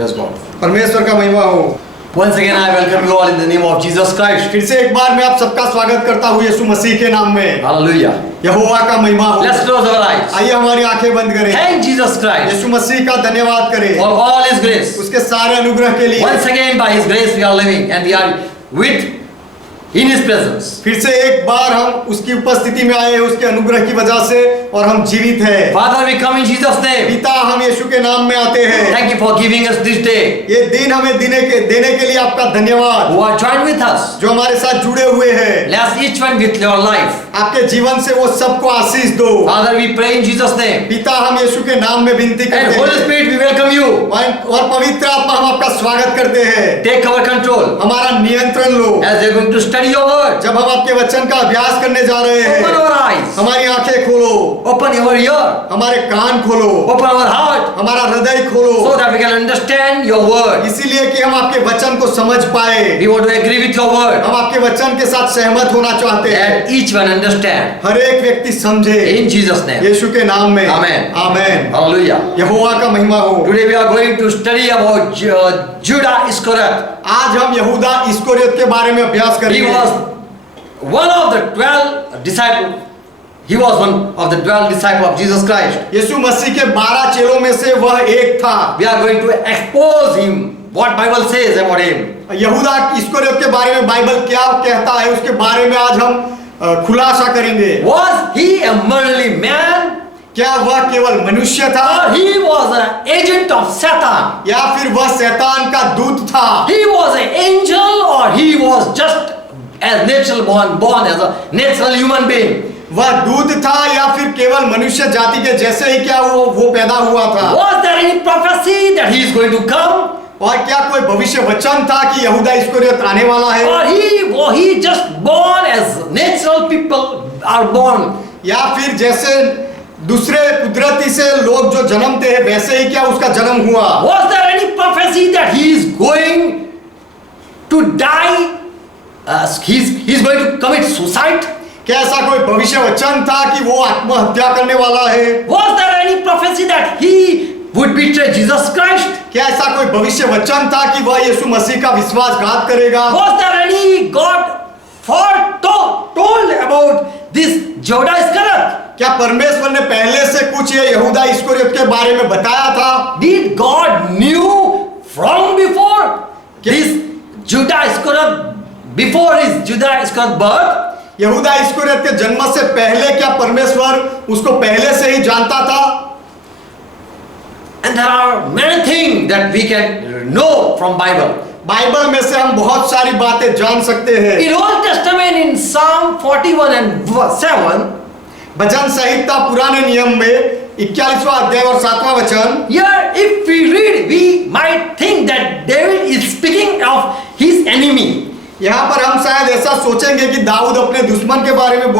Praise God. परमेश्वर का महिमा हो। Once again, I welcome you all in the name of Jesus Christ. फिर से एक बार मैं आप सबका स्वागत करता हूँ यीशु मसीह के नाम में। Hallelujah. यहोवा का महिमा हो। Let's close our eyes. आइए हमारी आंखें बंद करें। Thank Jesus Christ यीशु मसीह का धन्यवाद करें for all His grace. उसके सारे अनुग्रह के लिए। Once again, by His grace, we are living and we are with in His presence. फिर से एक बार हम उसकी उपस्थिति में आए हैं उसके अनुग्रह की वजह से और हम जीवित हैं। Father, we come in Jesus' name. पिता, हम यीशु के नाम में आते हैं। Thank you for giving us this day. ये दिन हमें देने के लिए आपका धन्यवाद। Who are joined with us. जो हमारे साथ जुड़े हुए हैं। Bless each one with your life. आपके जीवन से वो सबको आशीष दो। Father, we pray in Jesus' name. पिता, हम यीशु के नाम में विनती करते And हैं। Holy Spirit, we welcome you. और पवित्र आत्मा, हम आपका स्वागत करते हैं। Take our control हमारा नियंत्रण लो। as we are going to study your word. जब हम आपके वचन का अभ्यास करने जा रहे हैं, Open our eyes. हमारी आंखें खोलो, Open your ear. हमारे कान खोलो, Open our heart हमारा हृदय खोलो, so that we can understand your word. इसीलिए कि हम आपके वचन को समझ पाए। We want to agree with your word. हम आपके वचन के साथ सहमत होना चाहते हैं। That each one understand. हर एक व्यक्ति समझे। In Jesus' name. यीशु के नाम में। Amen. आमेन। Hallelujah. यहोवा का महिमा हो। Today we are going to study about Judah Iscariot. आज हम यहूदा इस्करियोत के बारे में अभ्यास He करेंगे। was one of the 12 disciples. He was one of the 12 disciples of Jesus Christ. यीशु मसीह के 12 चेलों में से वह एक था। We are going to expose him. What Bible says about him. यहूदा इस्करियोत के बारे में बाइबल क्या कहता है उसके बारे में आज हम खुलासा करेंगे। Was he a merely man? क्या वह केवल मनुष्य था? Or he was an agent of Satan? या फिर वह शैतान का दूत था? He was an angel or he was just as natural born as a natural human being? वह दूत था या फिर केवल मनुष्य जाति के जैसे ही क्या वो पैदा हुआ था? Was there any prophecy that he is going to come? और क्या कोई भविष्य वचन था कि यहूदा इस्करियोत आने वाला है? Or he just born as natural people are born? या फिर जैसे दूसरे कुदरती से लोग जो जन्मते हैं वैसे ही क्या उसका जन्म हुआ? Was there any prophecy that he is going to die? He's going to commit suicide? क्या ऐसा कोई भविष्य वचन था कि वो आत्महत्या करने वाला है? Was there any prophecy that he would betray Jesus Christ? क्या ऐसा कोई भविष्य वचन था कि वह यीशु मसीह का विश्वासघात करेगा? Was there any God foretold about this Judah Iscariot? क्या परमेश्वर ने पहले से कुछ ये यहूदा इस्करियोत के बारे में बताया था? Did God knew from before this Judah Iscariot, before his Judah Iscariot birth? यहूदा इस्करियोत के जन्म से पहले क्या परमेश्वर उसको पहले से ही जानता था? And there are many things that we can know from Bible. Bible में से हम बहुत सारी बातें जान सकते हैं। In Old Testament, in Psalm 41 and 7, भजन संहिता पुराने नियम में 41वां अध्याय और 7वां वचन। here if we read, we might think that David is speaking of his enemy. यहाँ पर हम शायद ऐसा सोचेंगे कि दाऊद अपने दुश्मन के बारे में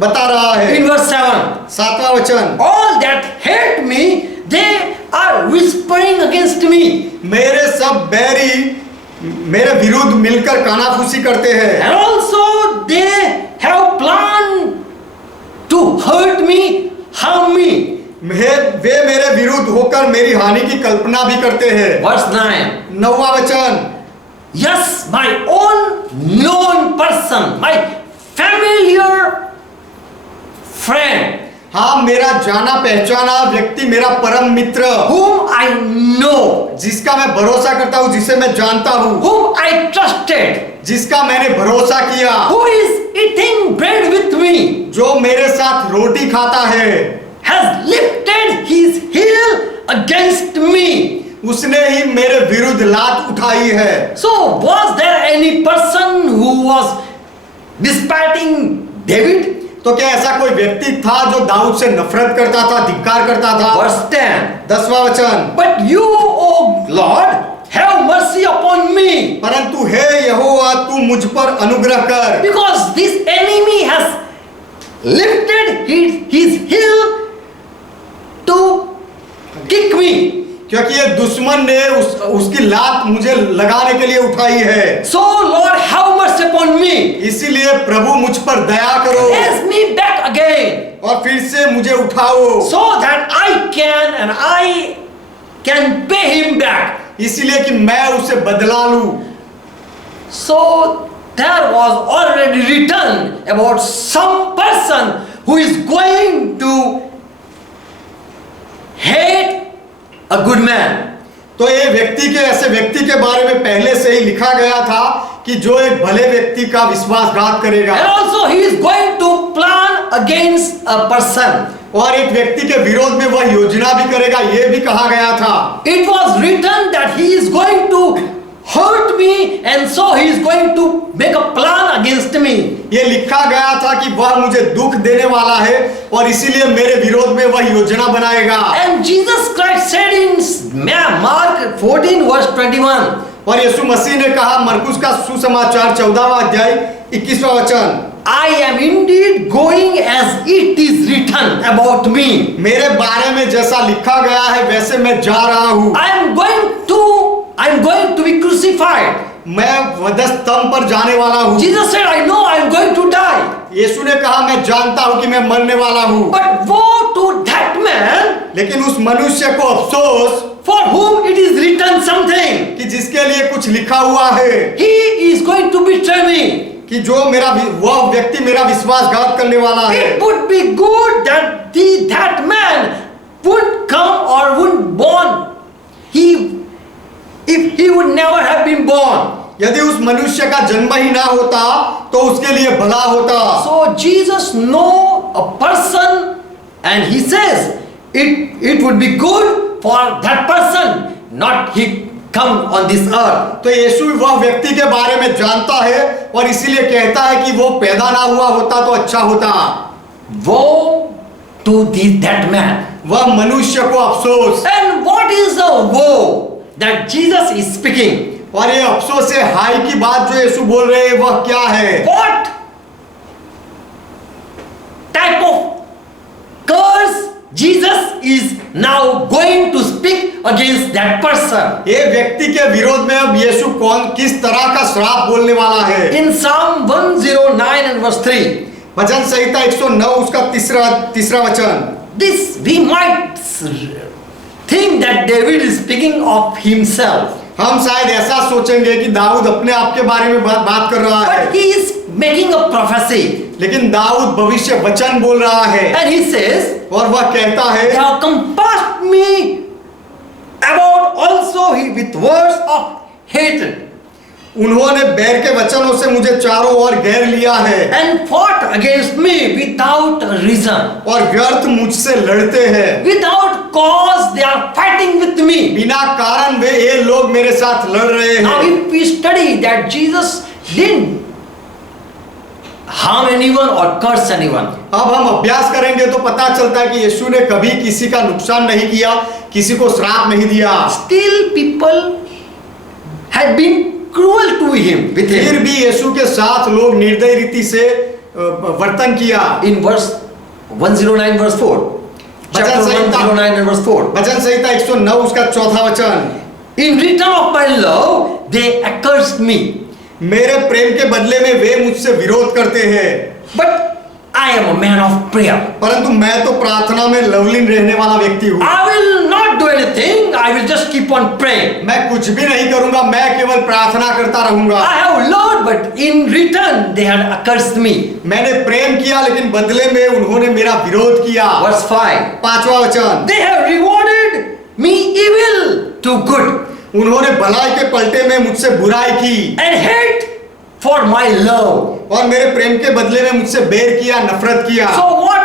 बता रहा है। In verse 7, 7वां वचन। all that hate me, they are whispering against me. मेरे सब बैरी मेरे विरुद्ध मिलकर कानाफूसी करते हैं। And also they have planned to hurt me, harm me. वे मेरे विरुद्ध होकर मेरी हानि की कल्पना भी करते हैं। Verse 9. 9वां वचन। Yes, my own known person, my familiar friend, हाँ, मेरा जाना पहचाना व्यक्ति, मेरा परम मित्र, whom I know, जिसका मैं भरोसा करता हूँ, जिसे मैं जानता हूँ, whom I trusted, जिसका मैंने भरोसा किया, who is eating bread with me, जो मेरे साथ रोटी खाता है, has lifted his heel against me. उसने ही मेरे विरुद्ध लात उठाई है। So was there any person who was despising David? तो क्या ऐसा कोई व्यक्ति था जो दाऊद से नफरत करता था, धिक्कार करता था? Verse 10. 10वां वचन। But you, O Lord, have mercy upon me. परंतु हे यहोवा, तू मुझ पर अनुग्रह कर, Because this enemy has lifted his heel to kick me. क्योंकि ये दुश्मन ने उसकी लात मुझे लगाने के लिए उठाई है। So Lord, have mercy upon me. इसीलिए प्रभु मुझ पर दया करो Raise me back again. और फिर से मुझे उठाओ, So that I can pay him back. इसलिए कि मैं उसे बदला लूं। So there was already written about some person who is going to hate a good man. तो ये व्यक्ति के ऐसे व्यक्ति के बारे में पहले से ही लिखा गया था कि जो एक भले व्यक्ति का विश्वासघात करेगा, And also he is going to plan against a person. और एक व्यक्ति के विरोध में वह योजना भी करेगा, यह भी कहा गया था। It was written that he is going to hurt me and so he is going to make a plan against me. ये लिखा गया था कि वह मुझे दुख देने वाला है और इसीलिए मेरे विरोध में वह योजना बनाएगा। And Jesus Christ said in Mark 14 verse 21. और यीशु मसीह ने कहा मरकुस का सुसमाचार 14वां अध्याय 21वां वचन, I am indeed going as it is written about me. मेरे बारे में जैसा लिखा गया है वैसे मैं जा रहा हूँ। I am going to be crucified. मैं वधस्तंभ पर जाने वाला हूँ। Jesus said, I know I am going to die. यीशु ने कहा मैं जानता हूँ कि मैं मरने वाला हूँ। But woe to that man लेकिन उस मनुष्य को अफसोस for whom it is written something. कि जिसके लिए कुछ लिखा हुआ है He is going to betray me. कि जो वह व्यक्ति मेरा विश्वासघात करने वाला है। It would be good that that man would come or would born. If he would never have been born. यदि उस मनुष्य का जन्म ही ना होता तो उसके लिए भला होता। So Jesus know a person and he says it would be good for that person not he come on this earth. तो यीशु वह व्यक्ति के बारे में जानता है और इसीलिए कहता है कि वो पैदा ना हुआ होता तो अच्छा होता। Woe to that man. वह मनुष्य को अफसोस। And what is the woe that Jesus is speaking? और ये अफसोस से हाय की बात जो यीशु बोल रहे हैं वह क्या है? What type of curse Jesus is now going to speak against that person? ये व्यक्ति के विरोध में अब यीशु किस तरह का श्राप बोलने वाला है? In Psalm 109 and verse 3. भजन संहिता 109 उसका तीसरा वचन। This we might think that David is speaking of himself. हम शायद ऐसा सोचेंगे कि दाऊद अपने आप के बारे में बात कर रहा है। But he is making a prophecy. लेकिन दाऊद भविष्य वचन बोल रहा है। And he says, और वह कहता है, they have compassed me about also with words of hatred. उन्होंने बैर के वचनों से मुझे चारों ओर घेर लिया है। And fought against me without reason. और व्यर्थ मुझसे लड़ते हैं। Without cause they are fighting with me. बिना कारण वे ये लोग मेरे साथ लड़ रहे हैं। Now if we study that Jesus didn't harm anyone or curse anyone. अब हम अभ्यास करेंगे तो पता चलता है कि यीशु ने कभी किसी का नुकसान नहीं किया, किसी को श्राप नहीं दिया। Still people had been cruel to him with him. फिर भी यीशु के साथ लोग निर्दयी रीति से वर्तन किया। In verse 109 verse 4. Chapter 109 and verse 4. भजन संहिता 109 उसका 4था वचन। In return of my love they accursed me. मेरे प्रेम के बदले में वे मुझसे विरोध करते हैं। But I am a man of prayer. परंतु मैं तो प्रार्थना में लवलीन रहने वाला व्यक्ति हूँ। I will not do anything. I will just keep on praying. मैं कुछ भी नहीं करूँगा, मैं केवल प्रार्थना करता रहूँगा। I have loved, but in return they had accursed me. मैंने प्रेम किया लेकिन बदले में उन्होंने मेरा विरोध किया। Verse 5. 5वां वचन। They have rewarded me evil to good. उन्होंने भलाई के पलटे में मुझसे बुराई की। And hate for my love. और मेरे प्रेम के बदले में मुझसे बैर किया, नफरत किया। So what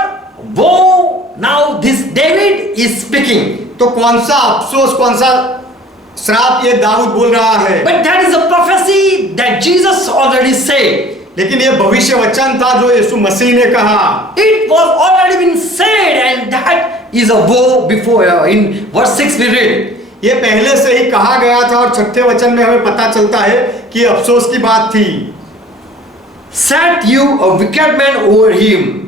woe now this David is speaking. तो कौन सा अफसोस, कौन सा श्राप ये दाऊद बोल रहा है? But that is a prophecy that Jesus already said. लेकिन ये भविष्य वचन था जो यीशु मसीह ने कहा। It was already been said and that is a woe before in verse 6 we read. ये पहले से ही कहा गया था और 6ठे वचन में हमें पता चलता है कि अफसोस की बात थी। Set you a wicked man over him.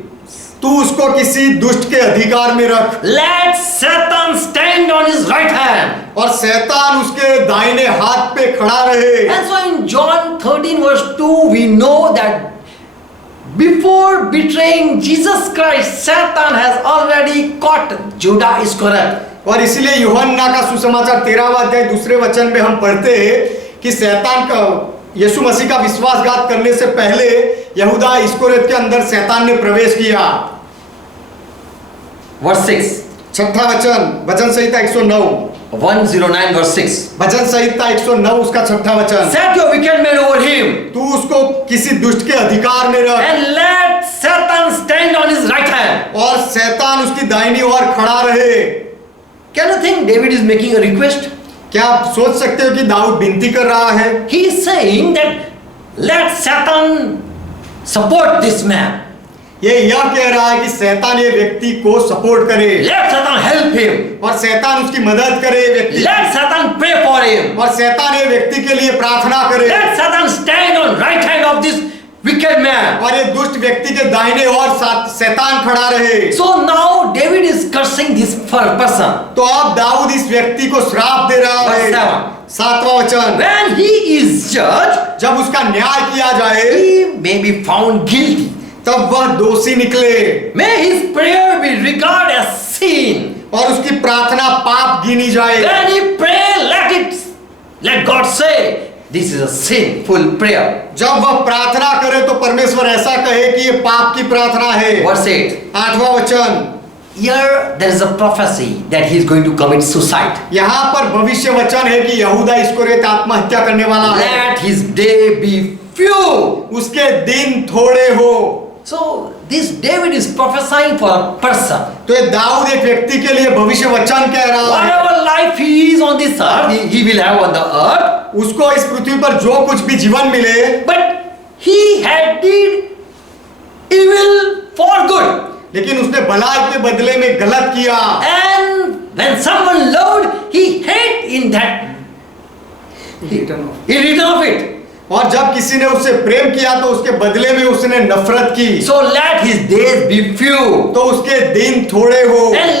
तू उसको किसी दुष्ट के अधिकार में रख। Let Satan stand on his right hand. और शैतान उसके दाहिने हाथ पे खड़ा रहे। And so in John 13 verse 2 we know that before betraying Jesus Christ, Satan has already caught Judas Iscariot. और इसलिए यूहन्ना का सुसमाचार 13वां अध्याय दूसरे वचन में हम पढ़ते हैं कि शैतान का यीशु मसीह का विश्वासघात करने से पहले यहूदा इस्करियोत के अंदर शैतान ने प्रवेश किया। Verse 6. छठा वचन, भजन संहिता 109, 109 verse 6. भजन संहिता 109 उसका छठा वचन। Set your wicked man over him, तू उसको किसी दुष्ट के अधिकार में रख and let Satan stand on his right hand. और शैतान उसकी दाहिनी ओर खड़ा रहे। Can you think David is making a request? क्या आप सोच सकते हो कि दाऊद विनती कर रहा है? He is saying that let Satan support this man. ये यह कह रहा है कि शैतान ये व्यक्ति को सपोर्ट करे Let Satan help him. और शैतान उसकी मदद करे व्यक्ति Let Satan pray for him. और शैतान ये व्यक्ति के लिए प्रार्थना करे Let Satan stand on right hand of this wicked man. और ये दुष्ट व्यक्ति के दाहिने ओर शैतान खड़ा रहे। So now David is cursing this person. तो अब दाऊद इस व्यक्ति को श्राप दे रहा Verse है। 7. 7वां वचन, When he is judged, जब उसका न्याय किया जाए he may be found guilty. तब वह दोषी निकले May his prayer be regarded as sin. और उसकी प्रार्थना पाप गिनी जाए। When he pray, let God say, this is a sinful prayer. जब वह प्रार्थना करे तो परमेश्वर ऐसा कहे कि ये पाप की प्रार्थना है। Verse 8. 8वां वचन, Here there is a prophecy that he is going to commit suicide. यहाँ पर भविष्य वचन है कि यहूदा इस्करियोत आत्महत्या करने वाला है। Let his day be few. उसके दिन थोड़े हो। So this David is prophesying for a person. तो ये दाऊद एक व्यक्ति के लिए भविष्य वचन कह रहा है। Whatever life he is on this earth, he will have on the earth. उसको इस पृथ्वी पर जो कुछ भी जीवन मिले, But he had did evil for good. लेकिन उसने भलाई के बदले में गलत किया। And when someone loved, he hate in that. He return of it. और जब किसी ने उससे प्रेम किया तो उसके बदले में उसने नफरत की। So let his days be few. तो उसके दिन थोड़े हो And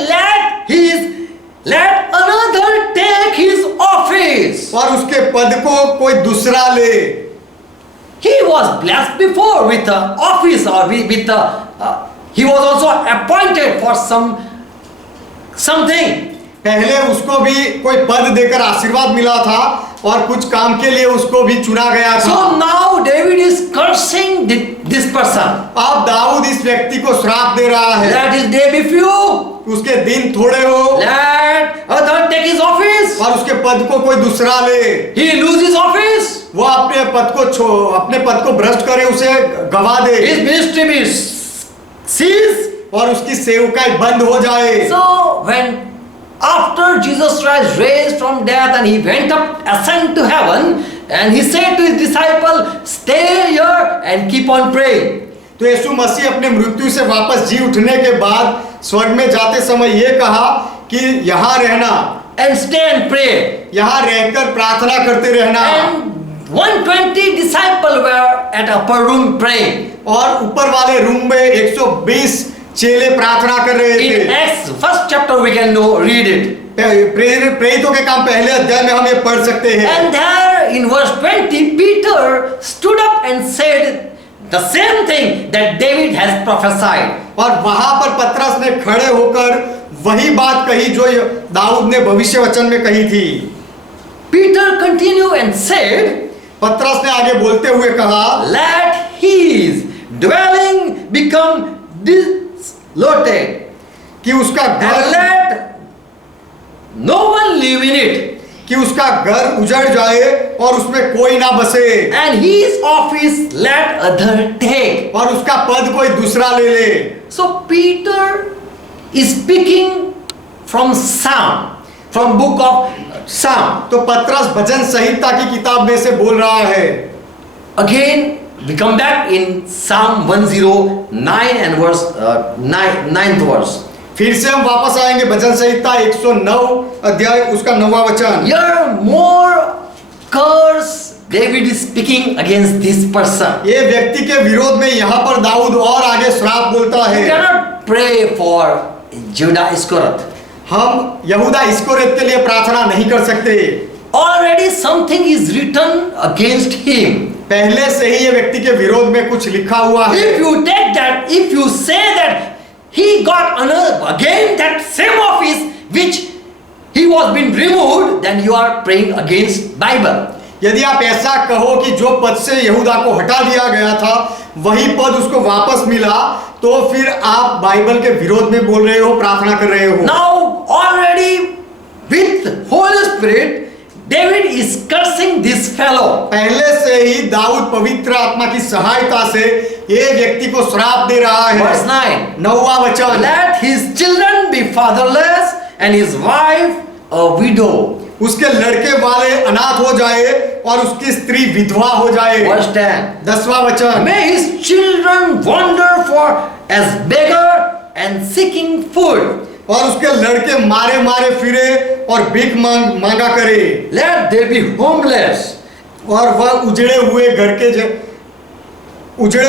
let another take his office. और उसके पद को कोई दूसरा ले। He was blessed before with the office or he was also appointed for something. पहले उसको भी कोई पद देकर आशीर्वाद मिला था और कुछ काम के लिए उसको भी चुना गया था। So now David is cursing this person. अब दाऊद इस व्यक्ति को श्राप दे रहा है। Let his day be few. उसके दिन थोड़े हो Let other take his office. और उसके पद को कोई दूसरा ले। He lose his office. वो अपने पद को भ्रष्ट करे, उसे गवा दे। His ministry be cease. और उसकी सेवकाई बंद हो जाए। So when after Jesus Christ raised from death and he went up, ascended to heaven, and he said to his disciple, stay here and keep on praying. तो यीशु मसीह अपने मृत्यु से वापस जी उठने के बाद स्वर्ग में जाते समय ये कहा कि यहाँ रहना And stay and pray. यहाँ रहकर प्रार्थना करते रहना। And 120 disciples were at upper room praying. और ऊपर वाले रूम में 120 चेले प्रार्थना कर रहे In थे। Acts first chapter we can read it. प्रेरितों के काम पहले अध्याय में हम ये पढ़ सकते हैं। And there in verse 20 Peter stood up and said the same thing that David has prophesied. और वहां पर पतरस ने खड़े होकर वही बात कही जो दाऊद ने भविष्य वचन में कही थी। Peter continued and said, पतरस ने आगे बोलते हुए कहा, let his dwelling become dislocated, कि उसका and घर let no one live in it, कि उसका घर उजड़ जाए और उसमें कोई ना बसे, and his office let other take. और उसका पद कोई दूसरा ले ले। So Peter is speaking from Psalm, from book of Psalm. तो पतरस भजन संहिता की किताब में से बोल रहा है। Again we come back in Psalm 109 and verse 9th verse. फिर से हम वापस आएंगे भजन संहिता 109 अध्याय उसका 9वां वचन। Here more curse David is speaking against this person. ये व्यक्ति के विरोध में यहाँ पर दाऊद और आगे श्राप बोलता You है। cannot pray for Judah Iscariot. हम यहूदा इस्करियोत के लिए प्रार्थना नहीं कर सकते। Already something is written against him. पहले से ही ये व्यक्ति के विरोध में कुछ लिखा हुआ है। If you take that, if you say that he got another again that same office which he was been removed, then you are praying against Bible. यदि आप ऐसा कहो कि जो पद से यहूदा को हटा दिया गया था वही पद उसको वापस मिला, तो फिर आप बाइबल के विरोध में बोल रहे हो, प्रार्थना कर रहे हो। Now already with Holy Spirit, David is cursing this fellow. पहले से ही दाऊद पवित्र आत्मा की सहायता से ये व्यक्ति को श्राप दे रहा है। Verse 9. 9वां वचन, Let his children be fatherless and his wife a widow. उसके लड़के वाले अनाथ हो जाए और उसकी स्त्री विधवा हो जाए। Verse 10. 10वां वचन, May his children wander for as beggar and seeking food. और उसके लड़के मारे मारे फिरे और भीख मांगा करे। Let they be homeless. और वह उजड़े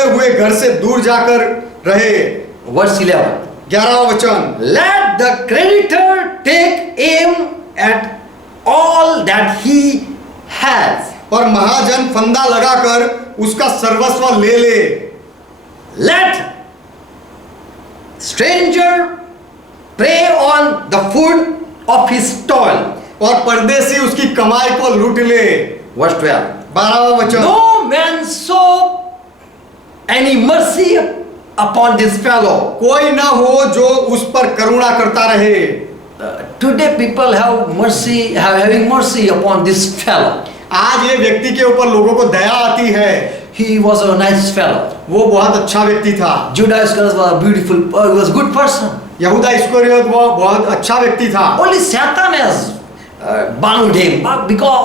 हुए घर से दूर जाकर रहे। Verse 11. 11वां वचन, Let the creditor take aim at all that he has. और महाजन फंदा लगाकर उसका सर्वस्व ले ले। Let stranger prey on the food of his toil. और परदेसी उसकी कमाई को लूट ले। Verse 12. 12वां वचन, No man show any mercy upon this fellow. कोई न हो जो उस पर करुणा करता रहे। Today people having mercy upon this fellow. आज ये व्यक्ति के ऊपर लोगों को दया आती है। He was a nice fellow. वो बहुत अच्छा व्यक्ति था। Judas Iscariot was a beautiful, he was a good person. यहूदा इस्करियोत वो बहुत अच्छा व्यक्ति था। Only Satan has bound him because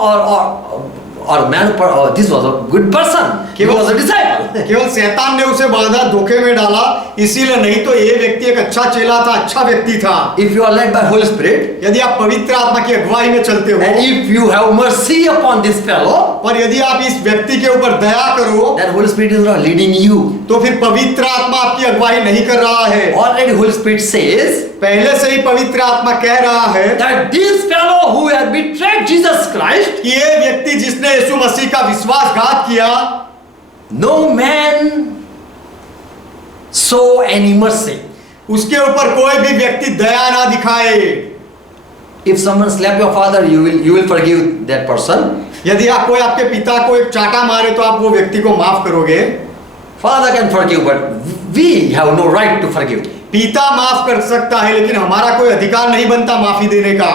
this was a good person. He was a disciple. केवल शैतान ने उसे बांधा, धोखे में डाला, इसीलिए, नहीं तो ये व्यक्ति एक अच्छा चेला था, अच्छा व्यक्ति था। If you are led by Holy Spirit, यदि आप पवित्र आत्मा की अगुवाई में चलते हो, and if you have mercy upon this fellow, और यदि आप इस व्यक्ति के ऊपर दया करो, then Holy Spirit is not leading you. तो फिर पवित्र आत्मा आपकी अगुवाई नहीं कर रहा है। Already Holy Spirit says पहले से ही पवित्र आत्मा कह रहा है that this fellow who had betrayed Jesus Christ, कि ये व्यक्ति जिसने यीशु मसीह का विश्वासघात किया, no man show any mercy. उसके ऊपर कोई भी व्यक्ति दया ना दिखाए। If someone slap your father, you will forgive that person. यदि आप कोई आपके पिता को एक चाटा मारे तो आप वो व्यक्ति को माफ करोगे। Father can forgive, but we have no right to forgive. पिता माफ कर सकता है, लेकिन हमारा कोई अधिकार नहीं बनता माफी देने का।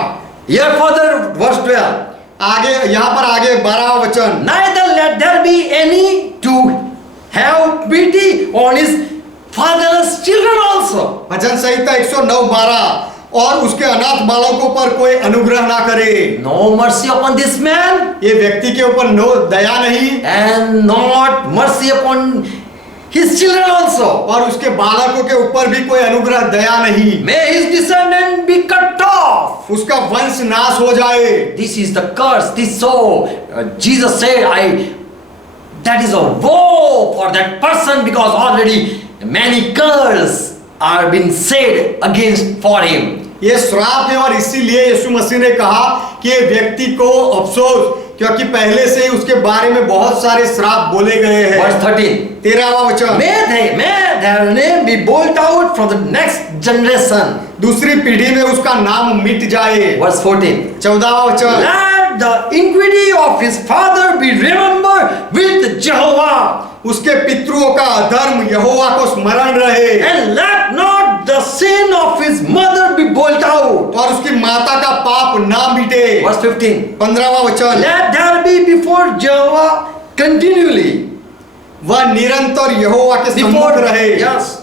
Here further, verse 12. आगे यहाँ पर आगे 12वां वचन, Neither let there be any to have pity on his fatherless children also. भजन संहिता 109:12, और उसके अनाथ बालकों पर कोई अनुग्रह ना करे। No mercy upon this man, ये व्यक्ति के ऊपर नो दया नहीं, and not mercy upon his children also. और उसके बालकों के ऊपर भी कोई अनुग्रह दया नहीं। May his descendant be cut off. उसका वंश नाश हो जाए। This is the curse. This so Jesus said, that is a woe for that person, because already many curses are been said against for him. ये श्राप है, और इसीलिए यीशु मसीह ने कहा कि ये व्यक्ति को अफसोस, क्योंकि पहले से ही उसके बारे में बहुत सारे श्राप बोले गए हैं। Verse 13. 13वां वचन, May their name be blotted out from the next generation. दूसरी पीढ़ी में उसका नाम मिट जाए। Verse 14. 14वां वचन, Let the iniquity of his father be remembered with Jehovah, उसके पितरों का अधर्म यहोवा को स्मरण रहे, and let not the sin of his mother be blotted out. और उसकी माता का पाप ना मिटे। Verse 15. 15वां वचन, Let there be before Jehovah continually. वह निरंतर यहोवा के सम्मुख रहे, Yes.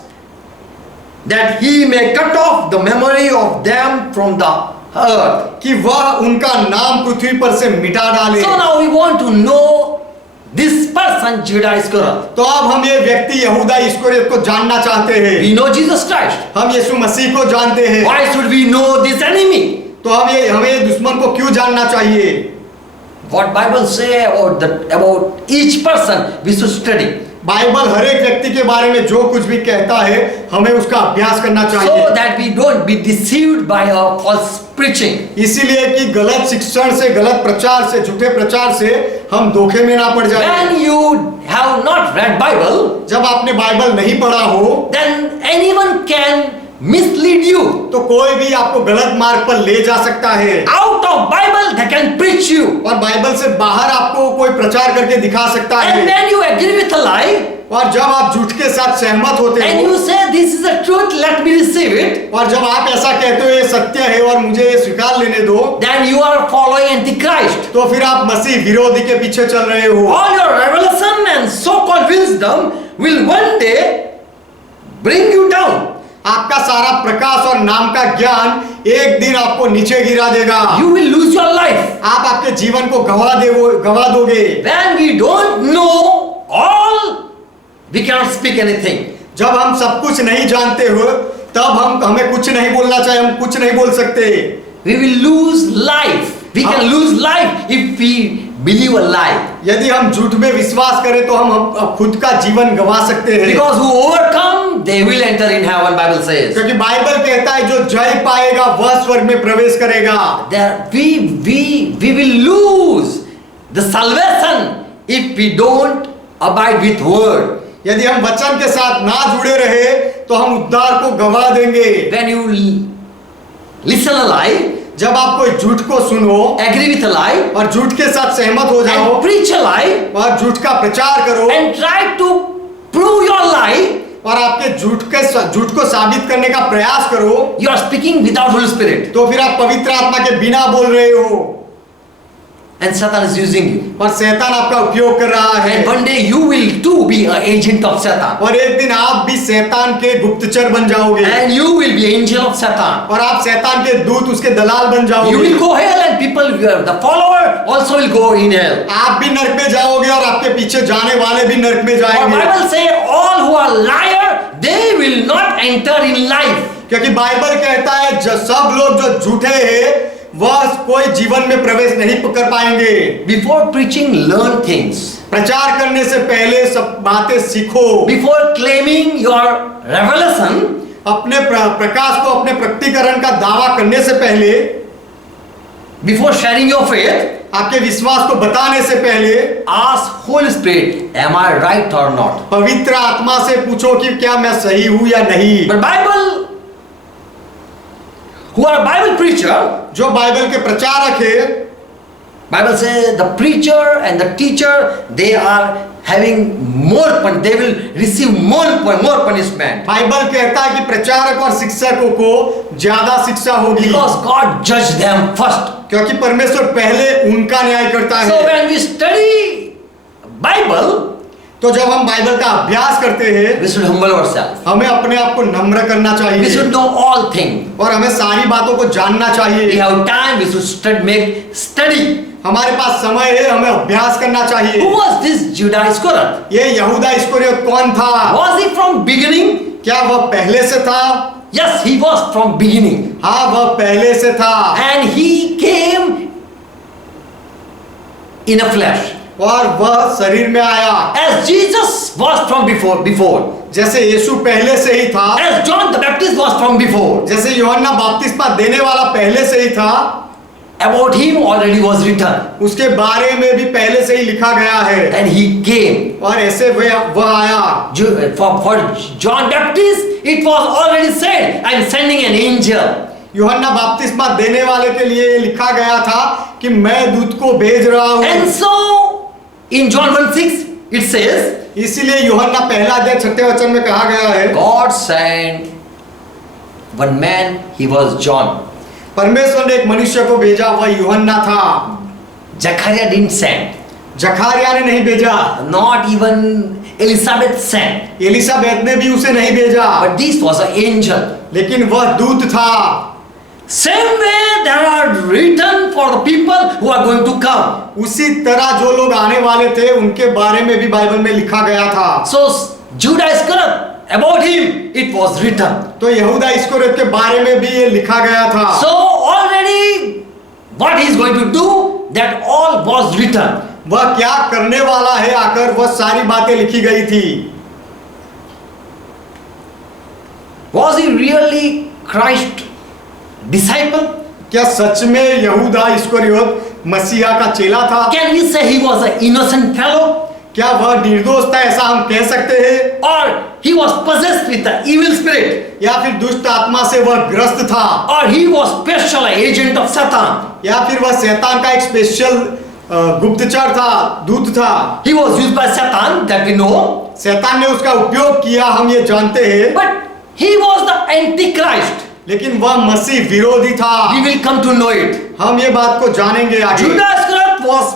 That he may cut off the memory of them from the earth. कि वह उनका नाम पृथ्वी पर से मिटा डाले। So now we want to know this person, Judas Iscariot. तो अब हम ये व्यक्ति यहूदा इस्करियोत को जानना चाहते हैं। We know Jesus Christ. हम यीशु मसीह को जानते हैं, Why should we know this enemy? तो हमें दुश्मन को क्यों जानना चाहिए? What Bible say about each person we should study. Bible हर एक व्यक्ति के बारे में जो कुछ भी कहता है हमें उसका अभ्यास करना So चाहिए, that we don't be deceived by a false preaching. इसीलिए कि गलत शिक्षण से, गलत प्रचार से, झूठे प्रचार से हम धोखे में ना पड़ जाए। When you have not read Bible, जब आपने बाइबल नहीं पढ़ा हो, then anyone can mislead you. तो कोई भी आपको गलत मार्ग पर ले जा सकता है। Out of Bible, they can preach you. और बाइबल से बाहर आपको कोई प्रचार करके दिखा सकता And है। when you agree with a lie, और जब आप झूठ के साथ सहमत होते and हो you say this is the truth, let me receive it, और जब आप ऐसा कहते हो ये सत्य है और मुझे ये स्वीकार लेने दो, then you are following Antichrist. तो फिर आप मसीह विरोधी के पीछे चल रहे हो। All your revelation and so-called wisdom will one day bring you down. आपका सारा प्रकाश और नाम का ज्ञान एक दिन आपको नीचे गिरा देगा। You will lose your life. आप आपके जीवन को गवा दोगे। When we don't know all, we cannot speak anything. जब हम सब कुछ नहीं जानते हो तब हमें कुछ नहीं बोलना चाहिए, हम कुछ नहीं बोल सकते। We will lose life. We can lose life if we believe a lie. यदि हम झूठ में विश्वास करें तो हम खुद का जीवन गवा सकते हैं। Because who overcome, they will enter in heaven, Bible says. क्योंकि बाइबल कहता है जो जय पाएगा वह स्वर्ग में प्रवेश करेगा। There we will lose the salvation if we don't abide with word. यदि हम वचन के साथ ना जुड़े रहे तो हम उद्धार को गवा देंगे। When you listen a lie, जब आप कोई झूठ को सुनो, agree with a lie, और झूठ के साथ सहमत हो जाओ and preach a lie, और झूठ का प्रचार करो and try to prove your lie, और आपके झूठ को साबित करने का प्रयास करो, you are speaking without Holy Spirit. तो फिर आप पवित्र आत्मा के बिना बोल रहे हो And Satan is using you. और शैतान आपका उपयोग कर रहा है। And one day you will too be an agent of Satan. और एक दिन आप भी शैतान के गुप्तचर बन जाओगे And you will be angel of Satan. और आप शैतान के दूत उसके दलाल बन You जाओगे। will go hell and people, the follower also will go in hell. आप भी नरक में जाओगे और आपके पीछे जाने वाले भी नरक में For जाएंगे। Bible say all who are liar, they will not enter in life. क्योंकि बाइबल कहता है जो सब लोग जो झूठे हैं वह कोई जीवन में प्रवेश नहीं कर पाएंगे। Before preaching, learn things. प्रचार करने से पहले सब बातें सीखो। Before claiming your revelation, अपने प्रकाश को अपने प्रकटीकरण का दावा करने से पहले, before sharing your faith, आपके विश्वास को बताने से पहले ask Holy Spirit, am I right or not? पवित्र आत्मा से पूछो कि क्या मैं सही हूं या नहीं। But Bible, who are Bible preacher, जो बाइबल के प्रचारक है, Bible says the preacher and the teacher, they are having they will receive more punishment. Bible कहता है कि प्रचारक और शिक्षकों को ज्यादा शिक्षा होगी Because God judged them first. क्योंकि परमेश्वर पहले उनका न्याय करता So है। when we study Bible, तो जब हम बाइबल का अभ्यास करते हैं we should humble ourselves. हमें अपने आप को नम्र करना We चाहिए should know all things. और हमें सारी बातों को जानना We चाहिए। have time, we should make study. हमारे पास समय है, हमें अभ्यास करना Who चाहिए। was this Judah Iscariot? ये यहूदा इस्करियोत कौन था? Was he from beginning? क्या वह पहले से था? Yes, he was from beginning. हाँ, वह पहले से था And he came in a flesh. और वह शरीर में आया। As Jesus was from before. जैसे यीशु पहले से ही था, As John the Baptist was from before. जैसे यूहन्ना बपतिस्मा देने वाला पहले से ही था, About him already was written. उसके बारे में भी पहले से ही लिखा गया है। And he came. और ऐसे वह आया। For John Baptist, it was already said, I am sending an angel. यूहन्ना बपतिस्मा देने वाले के लिए लिखा गया था कि मैं दूत को भेज रहा हूँ। And so, in John 1:6, it says, इसीलिए यूहन्ना पहला अध्याय 6 वचन में कहा गया है, God sent one man, he was John. परमेश्वर ने एक मनुष्य को भेजा, वह यूहन्ना था। Zechariah didn't send. जखारिया ने नहीं भेजा, Not even Elizabeth sent. Elisabeth ने भी उसे नहीं भेजा, But this was an angel. लेकिन वह दूत था। Same way there are written for the people who are going to come. उसी तरह जो लोग आने वाले थे उनके बारे में भी बाइबल में लिखा गया था। So Judah Iscariot, about him it was written. तो यहूदा इस्करियोत के बारे में भी ये लिखा गया था। So already what he is going to do, that all was written. वह क्या करने वाला है आकर वह सारी बातें लिखी गई थी। Was he really Christ disciple? क्या सच में यहूदा इस्करियोत मसीहा का चेला था? Can we say he was an innocent fellow? क्या वह निर्दोष था ऐसा हम कह सकते हैं? Or he was possessed with the evil spirit, या फिर दुष्ट आत्मा से वह ग्रस्त था, or he was special agent of Satan. या फिर वह शैतान का एक स्पेशल गुप्तचर था, दूत था। He was used by Satan, that we know, शैतान ने उसका उपयोग किया, हम ये जानते हैं, but he was the Antichrist. लेकिन वह मसीह विरोधी था। We will come to know it. हम ये बात को जानेंगे आगे। Judas Iscariot was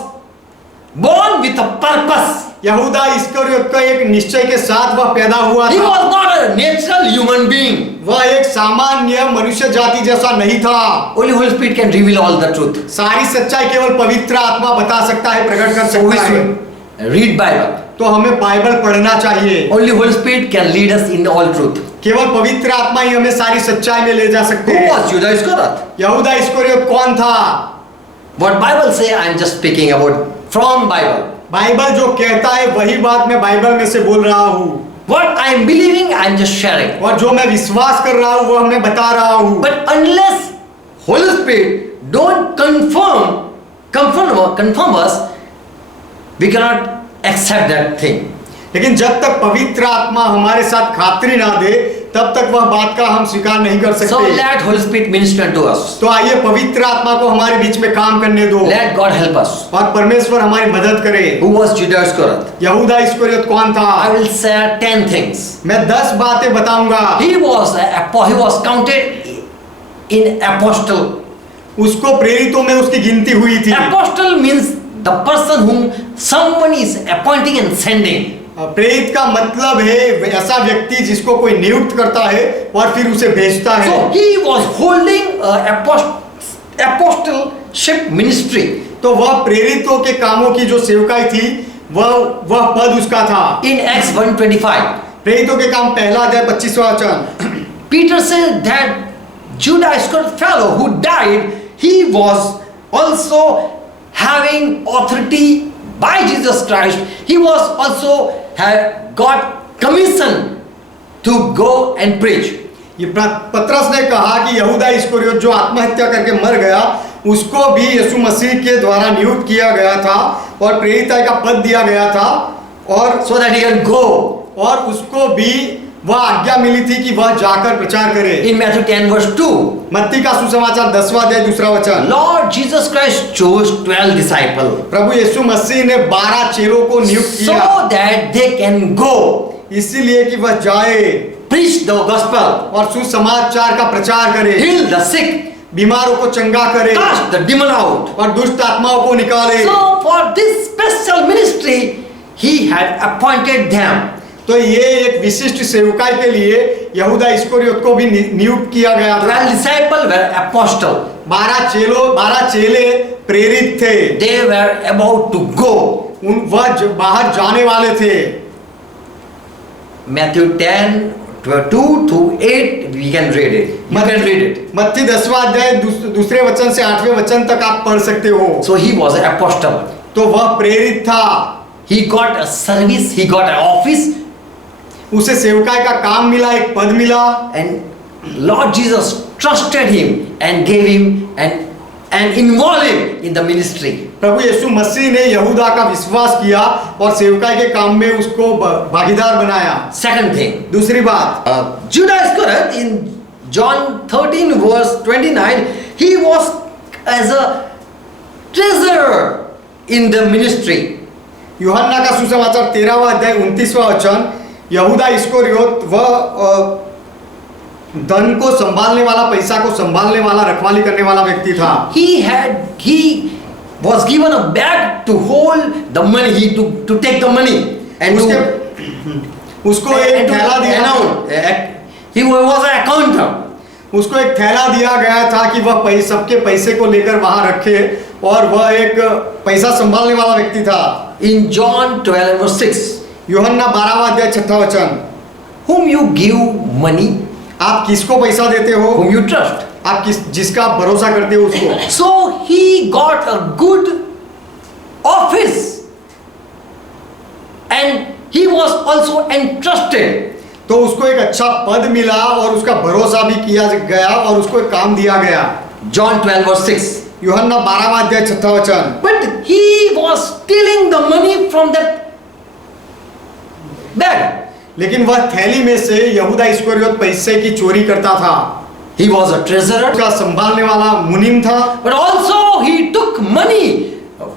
born with a purpose. यहूदा इस्करियोत का एक निश्चय के साथ वह पैदा हुआ He था। was not a natural human being. वह एक सामान्य मनुष्य जाति जैसा नहीं था। Only Holy Spirit can reveal all the truth. सारी सच्चाई केवल पवित्र आत्मा बता सकता है, प्रकट कर So we सकता है। should read Bible. तो हमें बाइबल पढ़ना चाहिए। Only Holy Spirit can lead us in all truth. केवल पवित्र आत्मा ही हमें सारी सच्चाई में ले जा सकते Who हैं। was Judas Iscariot? यहूदा इस्करियोत कौन था? What Bible say, I am just speaking about from Bible. Bible जो कहता है वही बात मैं बाइबल में से बोल रहा हूँ, What I am believing, I am just sharing. और जो मैं विश्वास कर रहा हूँ वह मैं बता रहा हूँ। But unless Holy Spirit don't confirm us, we cannot accept that thing. लेकिन जब तक पवित्र आत्मा हमारे साथ खातरी ना दे, तब तक वह बात का हम स्वीकार नहीं कर So सकते। let Holy Spirit minister to us. तो आइए पवित्र आत्मा को हमारे बीच में काम करने दो, Let God help us. और परमेश्वर हमारी मदद करे। Who was Judas Iscariot? यहूदा इस्करियोत कौन था? I will share 10 things. मैं 10 बातें बताऊंगा। He was counted in apostle. उसको प्रेरितों में उसकी गिनती हुई थी। Apostle means the person whom someone is appointing and sending. प्रेरित का मतलब है ऐसा व्यक्ति जिसको कोई नियुक्त करता है और फिर उसे भेजता है। So he was holding apostleship ministry. तो वह प्रेरितों के कामों की जो सेवकाई थी, वह पद उसका था। In Acts 1:25, प्रेरितों के काम पहला अध्याय 25वां वचन। Peter said that Judas Iscariot fellow who died, he was also having authority by Jesus Christ. He was also had got commission to go and preach. ये पतरस ने कहा कि यहूदा इस्करियोत जो आत्महत्या करके मर गया, उसको भी यीशु मसीह के द्वारा नियुक्त किया गया था और प्रेरिताई का पद दिया गया था, और So that he can go. और उसको भी वह आज्ञा मिली थी कि वह जाकर प्रचार करे। In Matthew 10:2, मत्ती का सुसमाचार 10वां अध्याय 2वां वचन। Lord Jesus Christ chose 12 disciples प्रभु यीशु मसीह ने 12 चेलों को नियुक्त किया, so that they can go इसीलिए कि वह जाए preach the gospel, और सुसमाचार का प्रचार करे, heal the sick, बीमारों को चंगा करे cast the demon out. और दुष्ट आत्माओं को निकाले। So for this special ministry, he had appointed them. तो ये एक विशिष्ट सेवकाई के लिए यहूदा इस्करियोत को भी नियुक्त किया गया था। 12 disciples were apostles. 12 चेले प्रेरित थे। They were about to go. वह बाहर जाने वाले थे। Matthew 10:2-8, we can read it. You can read it. मत्ती 10वां अध्याय दूसरे वचन से 8वें वचन तक आप पढ़ सकते हो। So he was an apostle. तो वह प्रेरित था। He got a service, he got an office, उसे सेवकाई का काम मिला, एक पद मिला, and Lord Jesus trusted him and gave him and involved him in the ministry. प्रभु यीशु मसीह ने यहूदा का विश्वास किया और सेवकाई के काम में उसको भागीदार बनाया। Second thing, दूसरी बात, Judas Iscariot in John 13:29, he was as a treasurer in the ministry. यूहन्ना का सुसमाचार 13वां अध्याय 29वां वचन, यहूदा इस्करियोत वह धन को संभालने वाला, पैसा को संभालने वाला, रखवाली करने वाला व्यक्ति था। He was given a bag to hold the money, to take the money and उसको एक थैला दिया। He was an accountant. उसको एक थैला दिया गया था कि वह सबके पैसे को लेकर वहां रखे, और वह एक पैसा संभालने वाला व्यक्ति था। In John 12:6, यूहन्ना 12वां अध्याय 6वां वचन, whom you give money, आप किसको पैसा देते हो? whom you trust. आप जिसका आप भरोसा करते हो उसको। So he got a good office and he was also entrusted. तो उसको एक अच्छा पद मिला और उसका भरोसा भी किया गया और उसको एक काम दिया गया। John 12:6. यूहन्ना 12वां अध्याय 6वां वचन, But he was stealing the money from that bag. लेकिन वह थैली में से यहूदा इस्करियोत पैसे की चोरी करता था। He was a treasurer, उसका संभालने वाला मुनीम था, but also he took money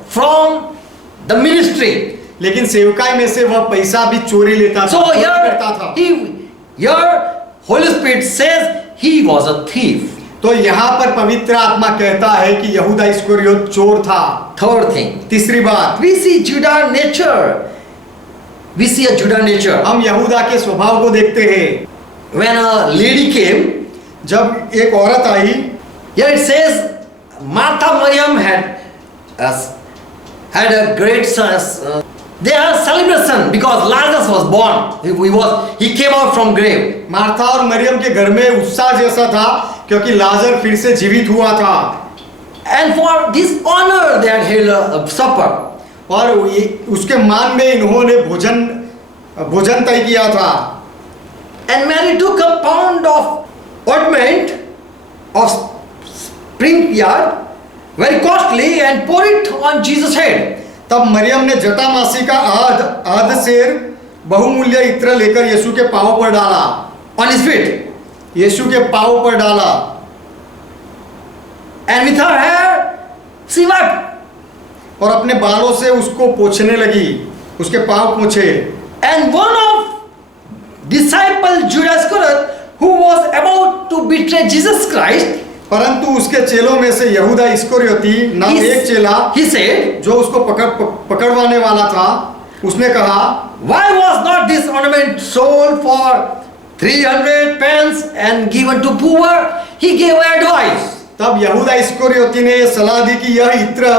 from the ministry. लेकिन सेवकाई में से वह पैसा भी चोरी लेता था, So चोरी करता था। here Holy Spirit says he was a thief. तो यहाँ पर पवित्र आत्मा कहता है कि यहूदा इस्करियोत चोर था। Third thing, तीसरी बात, we see Judah nature. We see a Judah nature. हम यहूदा के स्वभाव को देखते हैं। When a lady came, जब एक औरत आई, here it says Martha Mariam had a great they had a celebration because Lazarus was born. He came out from grave. Martha और मरियम के घर में उत्साह जैसा था क्योंकि लाजर फिर से जीवित हुआ था। And for this honor they had held a supper. और उसके मान में इन्होंने भोजन तय किया था। And Mary took a pound of ointment of sprinkle, very costly, and poured it on Jesus' head. तब मरियम ने जटामासी का आध सेर बहुमूल्य इत्र लेकर यीशु के पांव पर डाला। On his feet. यीशु के पांव पर डाला। And with her hair, she wiped. और अपने बालों से उसको पोंछने लगी, उसके पांव पोंछे। And one of disciple Judas Iscariot, who was about to betray Jesus Christ, परंतु उसके चेलों में से यहूदा इस्करियोती नाम एक चेला, he said, जो उसको पकड़वाने वाला था, उसने कहा, why was not this ornament sold for 300 pence and given to poor? He gave advice. तब यहूदा इस्करियोती ने यह सलाह दी कि यह इत्र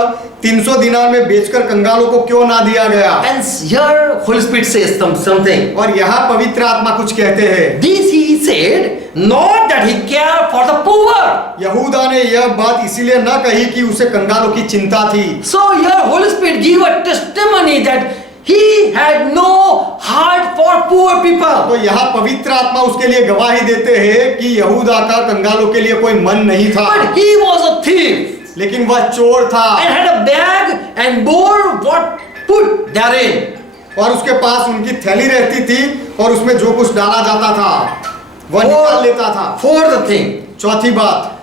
300 दिनार में बेचकर कंगालों को क्यों ना दिया गया। And here Holy Spirit says something. और यहाँ पवित्र आत्मा कुछ कहते हैं। This he said, not that he cared for the poor. यहूदा ने यह बात इसीलिए न कही कि उसे कंगालों की चिंता थी। So here Holy Spirit give a testimony that he had no heart for poor people. तो यहाँ pवित्र आत्मा उसके लिए गवाही देते हैं कि यहूदा का कंगालों के लिए कोई मन नहीं था। But he was a thief. लेकिन वह चोर था। And had a bag and bore what put therein. और उसके पास उनकी थैली रहती थी और उसमें जो कुछ डाला जाता था वह निकाल लेता था। Fourth thing. चौथी बात,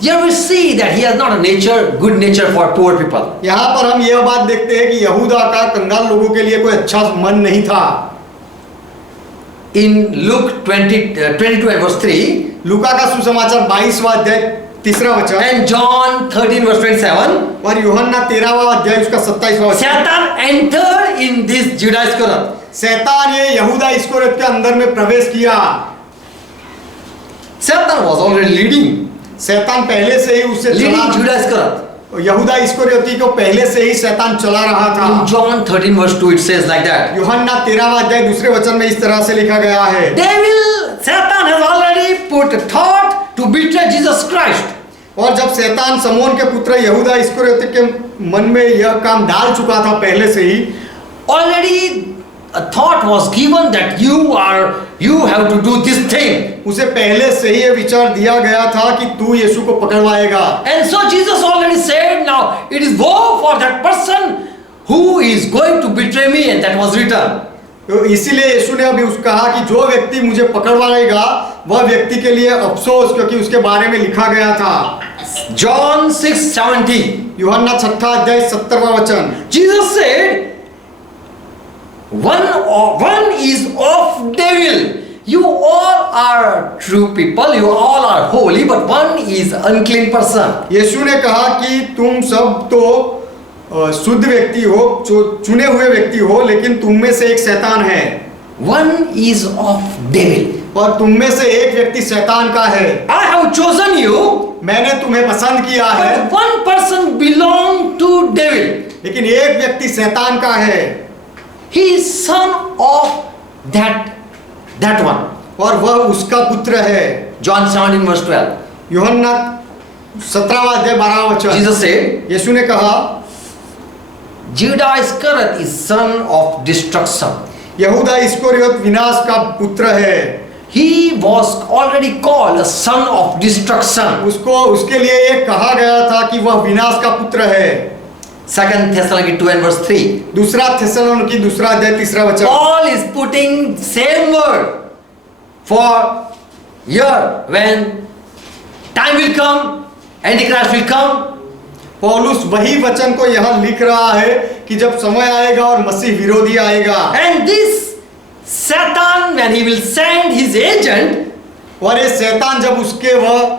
Here we see that he has not a good nature for poor people. यहाँ पर हम यह बात देखते हैं कि यहूदा का कंगाल लोगों के लिए कोई अच्छा मन नहीं था। In Luke 22 and verse 3, लूका का सुसमाचार 22वां अध्याय 3रा वचन, and John 13 verse 27, और यूहन्ना 13वां अध्याय उसका 27वां वचन, Satan entered in this Judah Iscariot. शैतान ये यहूदा इस्करियोत के अंदर में प्रवेश किया। Satan was already leading शैतान पहले से ही उससे Judah Iscariot. यहूदा इस्करियोती को पहले से ही शैतान चला रहा था। In John 13 verse 2 it says like that. यूहन्ना 13वां अध्याय 2रे वचन में इस तरह से लिखा गया है, Satan has already put a thought to betray Jesus Christ. और जब शैतान समोन के पुत्र यहूदा इस्करियोती के मन में यह काम डाल चुका था पहले से ही, Already a thought was given that you have to do this thing. उसे पहले से ही यह विचार दिया गया था कि तू यीशु को पकड़वाएगा। And so Jesus already said, now it is woe for that person who is going to betray me, and that was written. तो इसीलिए यीशु ने अभी कहा कि जो व्यक्ति मुझे पकड़वाएगा वह व्यक्ति के लिए अफसोस, क्योंकि उसके बारे में लिखा गया था। John 6:70. यूहन्ना 6 अध्याय 70वां वचन, Jesus said, one is of devil. You all are true people, you all are holy, but one is unclean person. यीशु ने कहा कि तुम सब तो शुद्ध व्यक्ति हो, चुने हुए व्यक्ति हो, लेकिन तुम में से एक शैतान है। One is of devil. और तुम में से एक व्यक्ति शैतान का है। I have chosen you, मैंने तुम्हें पसंद किया है, but one person belong to devil. लेकिन एक व्यक्ति शैतान का है। He is son of that one. और वह उसका पुत्र है। John 17 verse 12. यूहन्ना 17वां अध्याय 12वां वचन, Jesus said, यीशु ने कहा, Judah Iscariot is son of destruction. यहूदा इस्करियोत विनाश का पुत्र है। He was already called a son of destruction. उसको उसके लिए ये कहा गया था कि वह विनाश का पुत्र है। 2 Thessalonians 2 and verse 3. दूसरा थिस्सलुनीकी दूसरा अध्याय तीसरा वचन। Paul is putting same word for here when time will come, Antichrist will come. पौलुस वही वचन को यहाँ लिख रहा है कि जब समय आएगा और मसीह विरोधी आएगा। And this Satan, when he will send his agent, और ये शैतान जब उसके वह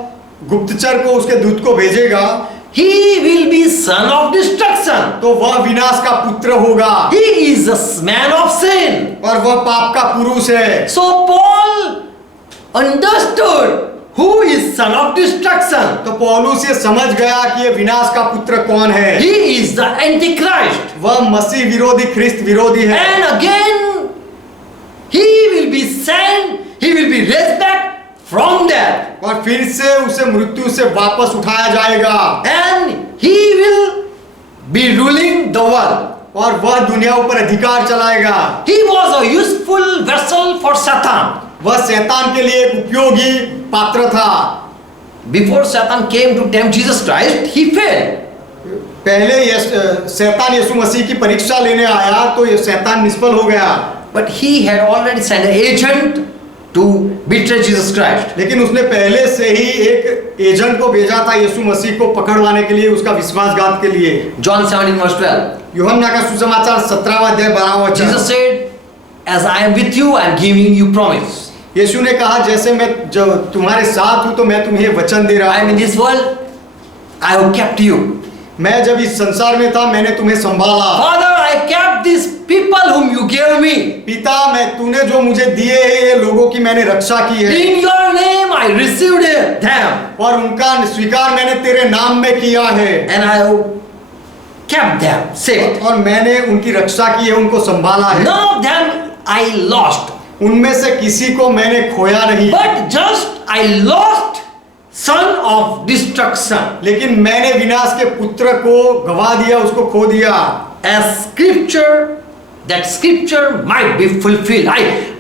गुप्तचर को उसके दूत को भेजेगा, he will be son of destruction. तो वह विनाश का पुत्र होगा He is a man of sin. और वह पाप का पुरुष है। So Paul understood who is son of destruction. तो पौलुस ये समझ गया कि ये विनाश का पुत्र कौन है। He is the Antichrist. वह मसीह विरोधी, ख्रिस्त विरोधी है। And again, he will be sent, he will be raised back from death. और फिर से उसे मृत्यु से वापस उठाया जाएगा And he will be ruling the world. और वह दुनिया ऊपर अधिकार चलाएगा। He was a useful vessel for Satan. वह शैतान के लिए एक उपयोगी पात्र था। Before Satan came to tempt Jesus Christ, he failed. पहले शैतान यीशु मसीह की परीक्षा लेने आया तो ये शैतान निष्फल हो गया। But he had already sent an agent to betray Jesus Christ. लेकिन उसने पहले से ही एक एजेंट को भेजा था यीशु मसीह को पकड़वाने के लिए, उसका विश्वासघात के लिए। John 17 verse 12. यूहन्ना का सुसमाचार 17वां अध्याय 12वां वचन। Jesus said, "As I am with you, I am giving you promise. यीशु ने कहा जैसे मैं जो तुम्हारे साथ हूं तो मैं तुम्हें वचन दे रहा I am हूं। in this world, I have kept you. मैं जब इस संसार में था मैंने तुम्हें संभाला। Father, I kept these people whom you gave me. पिता, मैं तूने जो मुझे दिए हैं ये लोगों की मैंने रक्षा की है In your name I received them, और उनका स्वीकार मैंने तेरे नाम में किया है and I have kept them safe. और मैंने उनकी रक्षा की है, उनको संभाला है। None of them I lost, उनमें से किसी को मैंने खोया नहीं, but just I lost son of destruction. लेकिन मैंने विनाश के पुत्र को गवा दिया, उसको खो दिया। As scripture, that scripture might be fulfilled.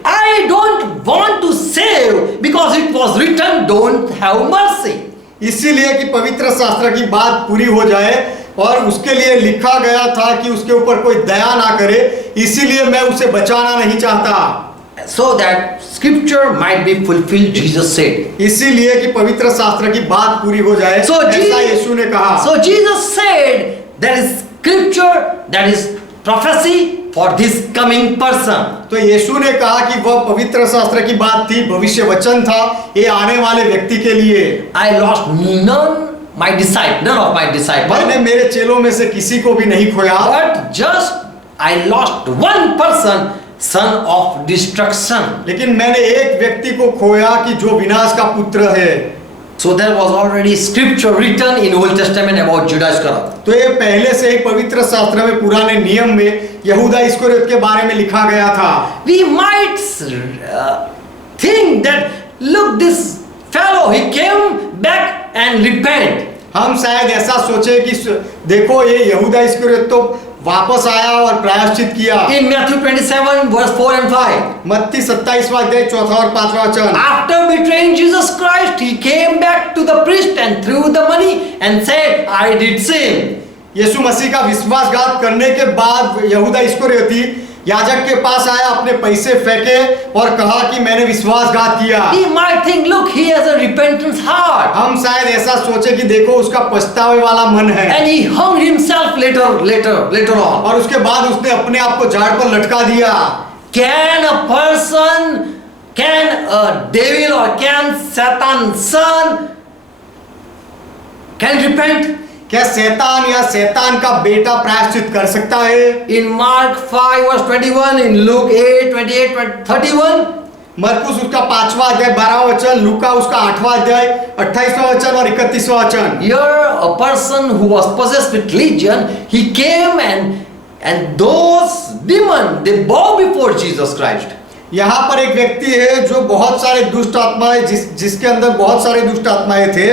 I don't want to save because it was written, don't have mercy. इसीलिए कि पवित्र शास्त्र की बात पूरी हो जाए और उसके लिए लिखा गया था कि उसके ऊपर कोई दया ना करे, इसीलिए मैं उसे बचाना नहीं चाहता। So that scripture might be fulfilled, Jesus said. इसीलिए कि पवित्र शास्त्र की बात पूरी हो जाए, So ऐसा यीशु ने कहा। So Jesus said there is scripture, that is prophecy for this coming person. तो यीशु ने कहा कि वह पवित्र शास्त्र की बात थी, भविष्य वचन था, ये आने वाले व्यक्ति के लिए। I lost none of my disciples, मैंने मेरे चेलों में से किसी को भी नहीं खोया, but just I lost one person, son of destruction. लेकिन मैंने एक व्यक्ति को खोया कि जो विनाश का पुत्र है। So there was already scripture written in Old Testament about Judas Iscariot. तो ये पहले से ही पवित्र शास्त्र में पुराने नियम में यहूदा इस्करियोत के बारे में लिखा गया था। We might think that look, this fellow, he came back and repent. हम शायद ऐसा सोचे कि देखो ये यहूदा इस्करियोत तो वापस आया और प्रायश्चित किया। In Matthew 27 verse 4 and 5. मत्ती 27वां अध्याय 4 और 5वां वचन। After betraying Jesus Christ, he came back to the priest and threw the money and said, I did sin. यीशु मसीह का विश्वासघात करने के बाद यहूदा इस्करियोती याजक के पास आया, अपने पैसे फेंके और कहा कि मैंने विश्वासघात किया। He might think, look, he has a repentant heart. हम शायद ऐसा सोचे कि देखो उसका पछतावे वाला मन है। And he hung himself later on. और उसके बाद उसने अपने आप को झाड़ पर लटका दिया। Can a devil or can Satan's son can repent? क्या शैतान या शैतान का बेटा प्रायश्चित कर सकता है? In Mark 5 verse 21, in Luke 8 28 31, मरकुस उसका 5वां अध्याय 12वां वचन, लूका उसका 8वां अध्याय 28वां वचन और 31वां वचन। here a person who was possessed with legion, he came and those demons, they bow before Jesus Christ. यहाँ पर एक व्यक्ति है जो बहुत सारे दुष्ट आत्माएं जिसके अंदर बहुत सारे दुष्ट आत्माएं थे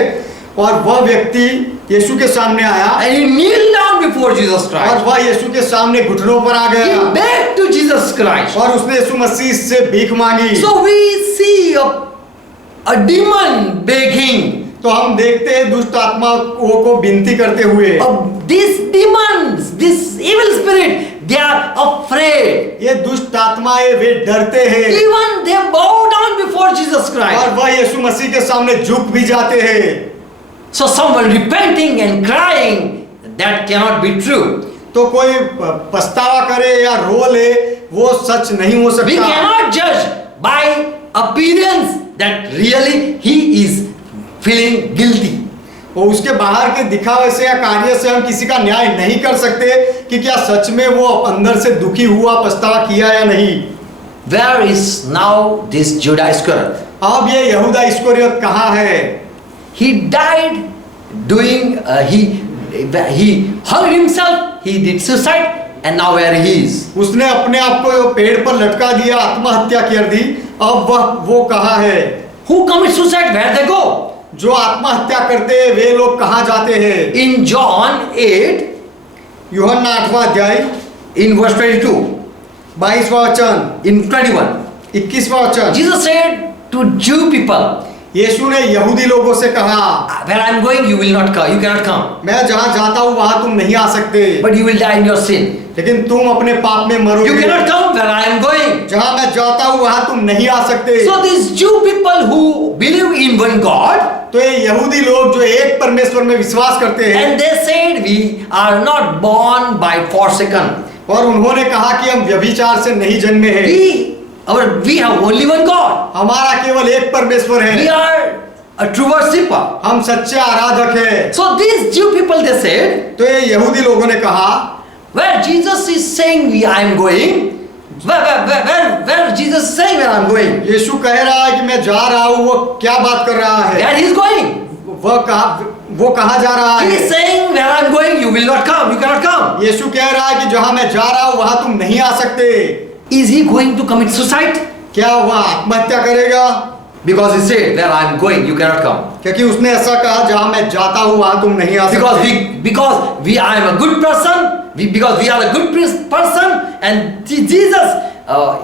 और वह व्यक्ति यीशु के सामने आया And he kneeled down before Jesus और Christ. वह यीशु के सामने घुटनों पर आ He गया begged to Jesus Christ. और उसने यीशु मसीह से भीख मांगी। So we see a demon begging, तो हम देखते हैं दुष्ट आत्माओं को विनती करते हुए, a these demons, this evil spirit, they are afraid. ये दुष्ट आत्माएं वे डरते हैं Even they bow down before Jesus और Christ. वह यीशु मसीह के सामने झुक भी जाते हैं। So someone repenting and crying, that cannot be true. तो कोई पछतावा करे या रो ले, वो सच नहीं हो We सकता। cannot judge by appearance that really he is feeling guilty. वो उसके बाहर के दिखावे से या कार्य से हम किसी का न्याय नहीं कर सकते कि क्या सच में वो अंदर से दुखी हुआ, पछतावा किया या नहीं। Where is now this Judas Iscariot? अब ये यहूदा इस्करियोत कहाँ है? He died doing, he hung himself, he did suicide, and now where he is? उसने अपने आप को पेड़ पर लटका दिया, आत्महत्या कर दी। अब वो कहाँ है? Who commits suicide? Where they go? जो आत्महत्या करते हैं वे लोग कहाँ जाते हैं? In John 8, यूहन्ना 8वां अध्याय in verse 22, 22वां वचन, in 21, 21वां वचन, Jesus said to Jew people, यीशु ने यहूदी लोगों से कहा, where I am going, you will not come, you cannot come, मैं जहाँ जाता हूँ वहाँ तुम नहीं आ सकते, but you will die in your sin. लेकिन तुम अपने पाप में You मरोगे। cannot come where I am going. जहाँ मैं जाता हूँ वहाँ तुम नहीं आ सकते। So these Jew people who believe in one God, तो ये यहूदी लोग जो एक परमेश्वर में विश्वास करते हैं, and they said we are not born by forsaken. और उन्होंने कहा कि हम व्यभिचार से नहीं जन्मे हैं, We have only one God. हमारा केवल एक परमेश्वर We है, are a true worshipper. हम सच्चे आराधक हैं। So these Jew people, they said, तो ये यहूदी लोगों ने कहा, where Jesus is saying I am going, where Jesus is saying where I am going, यीशु कह रहा है कि मैं जा रहा हूँ, वो क्या बात कर रहा है? where he is going. वो कहाँ जा रहा He is है? saying where I am going, you will not come, you cannot come. यीशु कह रहा है कि जहाँ मैं जा रहा हूँ वहाँ तुम नहीं आ सकते। Is he going to commit suicide? क्या वह आत्महत्या करेगा? Because he said where I am going, you cannot come. क्योंकि उसने ऐसा कहा, जहाँ मैं जाता हूँ वहाँ तुम नहीं आ सकते। Because I am a good person, because we are a good person, and Jesus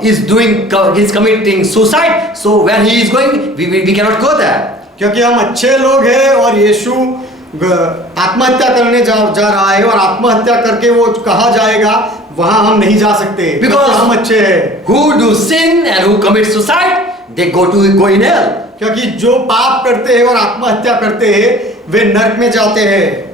is committing suicide. So where he is going, we cannot go there. क्योंकि हम अच्छे लोग हैं और यीशु आत्महत्या करने जा रहा है, और आत्महत्या करके वो कहाँ जाएगा, वहाँ हम नहीं जा सकते, Because हम अच्छे हैं। who do sin and who commit suicide, they go in hell. क्योंकि जो पाप करते हैं और आत्महत्या करते हैं वे नरक में जाते हैं।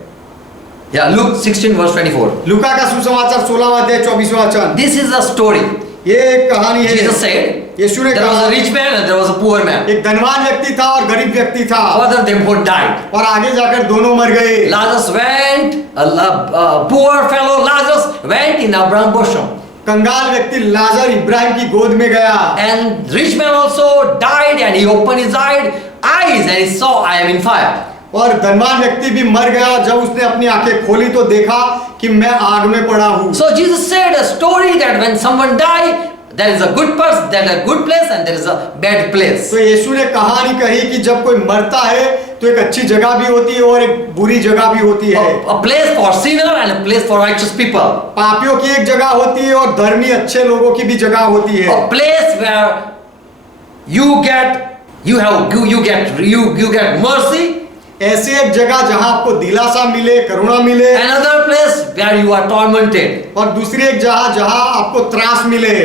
Yeah, Luke 16 verse 24. लूका का सुसमाचार 16वां अध्याय 24वां वचन। This is a story. ये एक कहानी है। Jesus said, यीशु ने there was a कहा, rich man and there was a poor man. एक धनवान व्यक्ति था और गरीब व्यक्ति था, Both of them both died. और आगे जाकर दोनों मर गए। Lazarus went, a poor fellow Lazarus went in Abraham's bosom. कंगाल व्यक्ति लाजर इब्राहिम की गोद में गया, And rich man also died, and he opened his eyes and he saw I am in fire. और धनवान व्यक्ति भी मर गया। जब उसने अपनी आंखें खोली तो देखा कि मैं आग में पड़ा हूँ। So Jesus said a story that when someone die, there is a good person, there is a good place, and there is a bad place. तो यीशु ने कहानी कही कि जब कोई मरता है तो एक अच्छी जगह भी होती है और एक बुरी जगह भी होती है। A place for sinner and a place for righteous people. पापियों की एक जगह होती है और धर्मी अच्छे लोगों की भी जगह होती है। A place where you get mercy. ऐसी एक जगह जहां आपको दिलासा मिले, करुणा मिले। Another place where you are tormented. और दूसरी एक जगह जहां आपको त्रास मिले।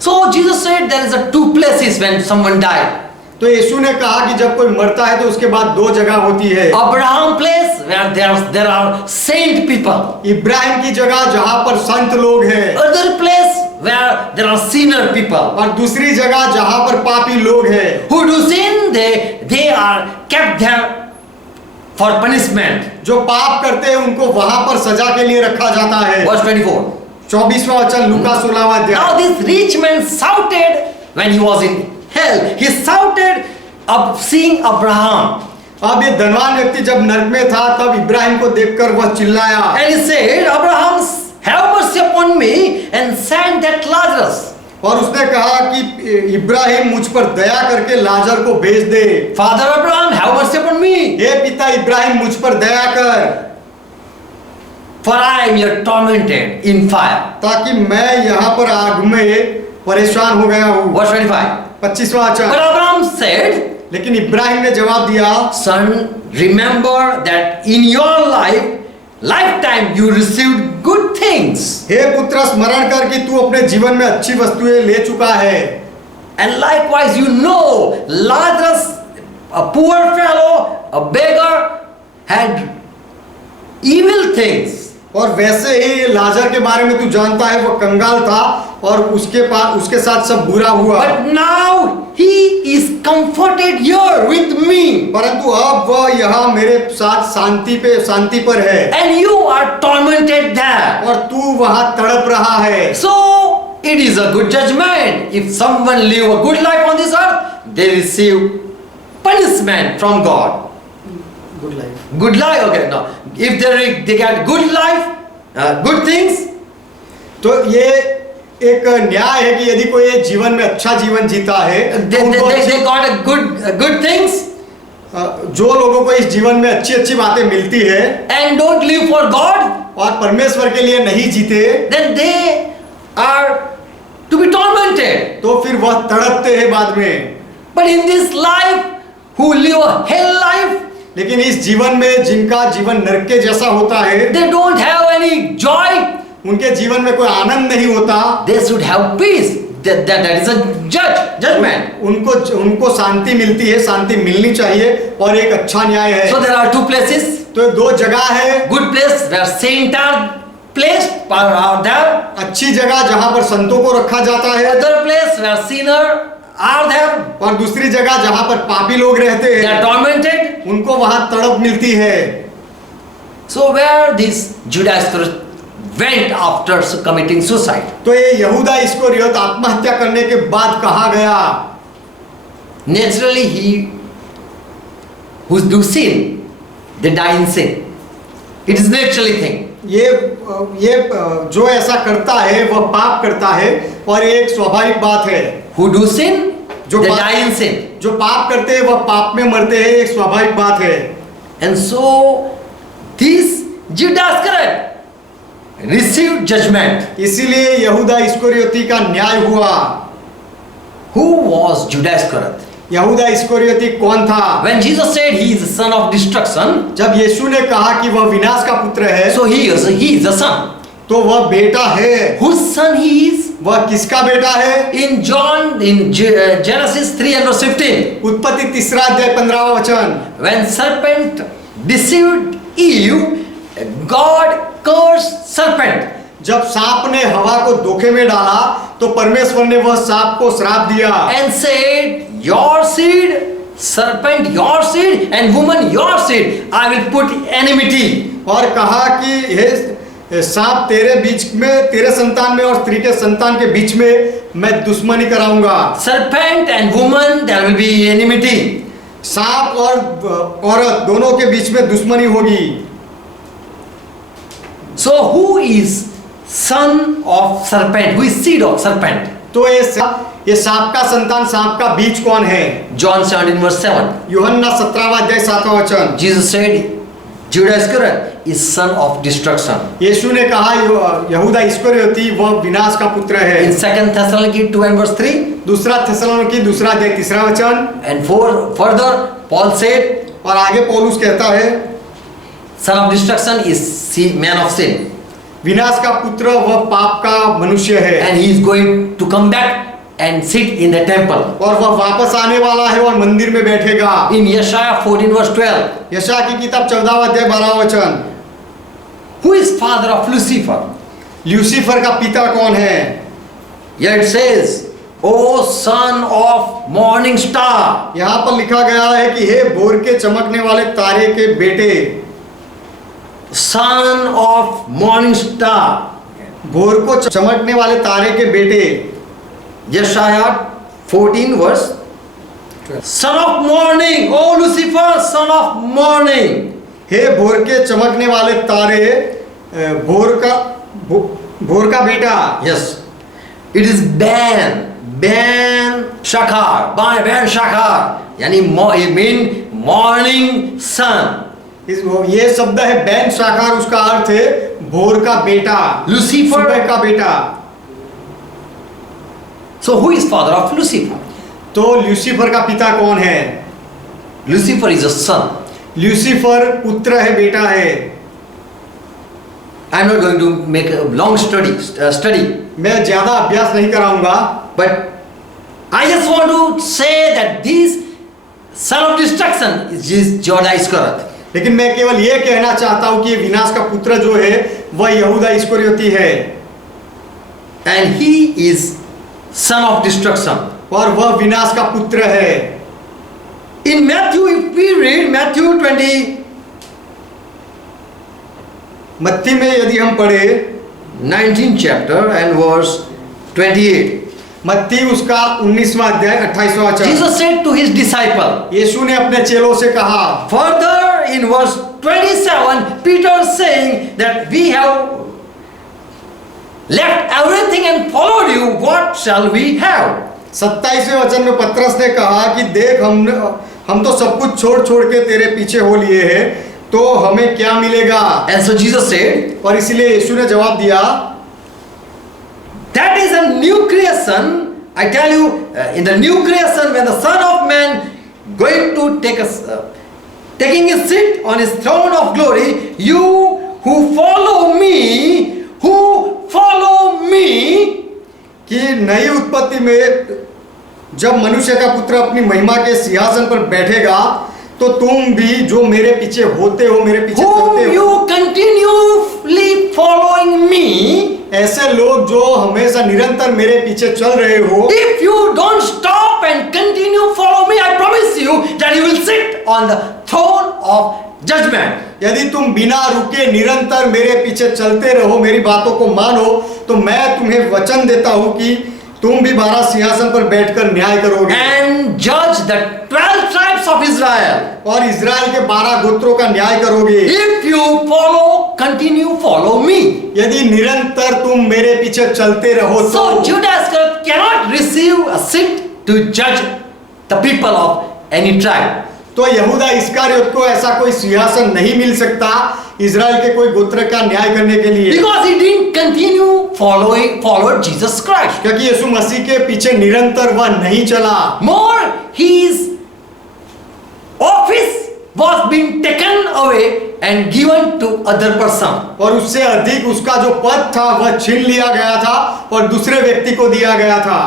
So Jesus said there is a two places when someone died. तो यीशु ने कहा कि जब कोई मरता है तो उसके बाद दो जगह होती है। Abraham place where there are saint people. Ibrahim की जगह जहां पर संत लोग हैं। Other place where there are sinner people. और दूसरी जगह जहां पर पापी लोग हैं। Who do sin, they are kept there for punishment. जो पाप करते हैं उनको वहां पर सजा के लिए रखा जाता है। Verse 24. 24वां वचन लूका 16वां अध्याय। Now this rich man shouted when he was in hell. He shouted up seeing Abraham. अब ये धनवान व्यक्ति जब नरक में था तब इब्राहिम को देखकर वह चिल्लाया। And he said, Abraham, have mercy upon me and send that Lazarus. और उसने कहा कि इब्राहिम मुझ पर दया करके लाजर को भेज दे। Father Abraham, have mercy upon me. हे पिता इब्राहिम मुझ पर दया कर, For I am here tormented in fire. ताकि मैं यहाँ पर आग में परेशान हो गया हूँ। Verse 25. 25वां But वचन। Abraham said, लेकिन इब्राहिम ने जवाब दिया, son, remember that in your lifetime you received good things. हे पुत्र, स्मरण कर कि तू अपने जीवन में अच्छी वस्तुएं ले चुका है। And likewise, you know, Lazarus, a poor fellow, a beggar, had evil things. और वैसे ही लाजर के बारे में तू जानता है, वो कंगाल था और उसके साथ सब बुरा हुआ। But now he is comforted here with me. परंतु अब वह यहाँ मेरे साथ शांति पर है। And you are tormented there. और तू वहाँ तड़प रहा है। So it is a good judgment. If someone live a good life on this earth, they receive punishment from God. Good life. Good life, okay. No, if they get good life, good things. तो ये एक न्याय है कि यदि कोई जीवन में अच्छा जीवन जीता है, They got a good things. जो लोगों को इस जीवन में अच्छी बातें मिलती है And don't live for God, और परमेश्वर के लिए नहीं जीते, then they are to be tormented. तो फिर वह तड़पते हैं बाद में। But in this life, who live a hell life, लेकिन इस जीवन में जिनका जीवन नरक के जैसा होता है, they don't have any joy. उनके जीवन में कोई आनंद नहीं होता। They should have peace. That is a judgment. उनको शांति मिलती है, शांति मिलनी चाहिए और एक अच्छा न्याय है। So there are two places. तो दो जगह है। Good place where saints are placed are there. अच्छी जगह जहाँ पर संतों को रखा जाता है। Other place where sinners are there. और दूसरी जगह जहाँ पर पापी लोग रहते They are हैं, tormented. उनको वहाँ तड़प मिलती है। So where this Judas went after committing suicide? तो ये यहूदा इस्करियोत आत्महत्या करने के बाद कहाँ गया? Naturally, he who do sin, they die in sin. It is naturally thing. ये जो ऐसा करता है वह पाप करता है और ये एक स्वाभाविक बात है। Who do sin, जो they पाप- die in sin. जो पाप करते हैं वह पाप में मरते हैं, एक स्वाभाविक बात है। And so this Judas received judgment. इसीलिए यहूदा इस्करियोती का न्याय हुआ। Who was Judas Iscariot? यहूदा इस्करियोती कौन था? When Jesus said he is the son of destruction, जब यीशु ने कहा कि वह विनाश का पुत्र है, so he is the son. तो वह बेटा है। Whose son he is? वह किसका बेटा है? In Genesis 3 and verse 15, उत्पत्ति 3 अध्याय 15वां वचन। when serpent deceived Eve, God cursed serpent. जब सांप ने हवा को धोखे में डाला तो परमेश्वर ने वह सांप को श्राप दिया And said, your seed, serpent, your seed, and woman, your seed, I will put enmity. और कहा कि हे सांप, तेरे बीच में, तेरे संतान में और स्त्री के संतान के बीच में मैं दुश्मनी कराऊंगा। Serpent and woman, there will be enmity. सांप और औरत दोनों के बीच में दुश्मनी होगी। So who is son of serpent? Who is seed of serpent? तो ये सांप का संतान, सांप का बीज कौन है? John 17 verse 7. यूहन्ना 17वां अध्याय 7वां वचन। Jesus said, Judas Iscariot is son of destruction. यीशु ने कहा यहूदा इस्करियोती वह विनाश का पुत्र है। In 2 Thessalonians 2 and verse 3. दूसरा थिस्सलुनीकी 2 अध्याय 3 वचन। And further, Paul said, और आगे पौलुस कहता है son of destruction is man of sin. विनाश का पुत्र वह पाप का मनुष्य है And he is going to come back and sit in the temple. और वह वापस आने वाला है और मंदिर में बैठेगा। In Yeshaya 14 verse 12. यशायाह की किताब 14वां अध्याय 12वां वचन। Who is father of Lucifer? Lucifer का पिता कौन है? Here it says, O son of morning star. यहाँ पर लिखा गया है कि हे भोर के चमकने वाले तारे के बेटे। Son of morning star. भोर को चमकने वाले तारे के बेटे। Yeshaya 14 verse. Son of morning, O Lucifer, son of morning. हे भोर के चमकने वाले तारे, भोर का बेटा। Yes. It is Ben Shachar. Ben Shachar. यानी it mean morning sun. ये शब्द है बैन शाखार, उसका अर्थ है भोर का बेटा, Lucifer. सुबह का बेटा। So who is father of Lucifer? तो ल्यूसीफर का पिता कौन है? Lucifer is a son. Lucifer पुत्र है, बेटा है। I'm not going to make a long study, मैं ज्यादा अभ्यास नहीं कराऊंगा, but I just want to say that this son of destruction is Judas Iscariot. लेकिन मैं केवल ये कहना चाहता हूं कि विनाश का पुत्र जो है वह यहूदा इस्करियोती है, And he is son of destruction. और वह विनाश का पुत्र है। In Matthew, if we read Matthew 20, मत्ती में यदि हम पढ़े 19th chapter and verse 28, मत्ती उसका 19वां अध्याय 28वां वचन, Jesus said to his disciple, यीशु ने अपने चेलों से कहा। further in verse 27, Peter saying that we have left everything and followed you, what shall we have? 27वें वचन में पतरस ने कहा कि देख हम तो सब कुछ छोड़ के तेरे पीछे हो लिए हैं, तो हमें क्या मिलेगा? And so Jesus said, और इसलिए यीशु ने जवाब दिया, that is a new creation. I tell you, in the new creation, when the Son of Man going to taking his seat on his throne of glory, you who follow me, कि नई उत्पत्ति में जब मनुष्य का पुत्र अपनी महिमा के सिंहासन पर बैठेगा, तो तुम भी जो मेरे पीछे होते हो, मेरे पीछे चलते whom हो, you continually following me, ऐसे लोग जो हमेशा निरंतर मेरे पीछे चल रहे हो, if you don't stop and continue follow me, I promise you that you will sit on the throne of judgment. यदि तुम बिना रुके निरंतर मेरे पीछे चलते रहो, मेरी बातों को मानो, तो मैं तुम्हें वचन देता हूं कि तुम भी 12 सिंहासन पर बैठकर न्याय करोगे And judge the 12 tribes of Israel. और इजराइल के 12 गोत्रों का न्याय करोगे। If you continue follow me. यदि निरंतर तुम मेरे पीछे चलते रहो तो So Judas cannot receive a seat to judge the people of any tribe. तो यहूदा इस्करियोत को ऐसा कोई सिंहासन नहीं मिल सकता इजराइल के कोई गोत्र का न्याय करने के लिए, Because he didn't continue followed Jesus Christ. क्योंकि यीशु मसीह के पीछे निरंतर वह नहीं चला। More, his office was being taken away and given to other person. और उससे अधिक उसका जो पद था वह छीन लिया गया था और दूसरे व्यक्ति को दिया गया था।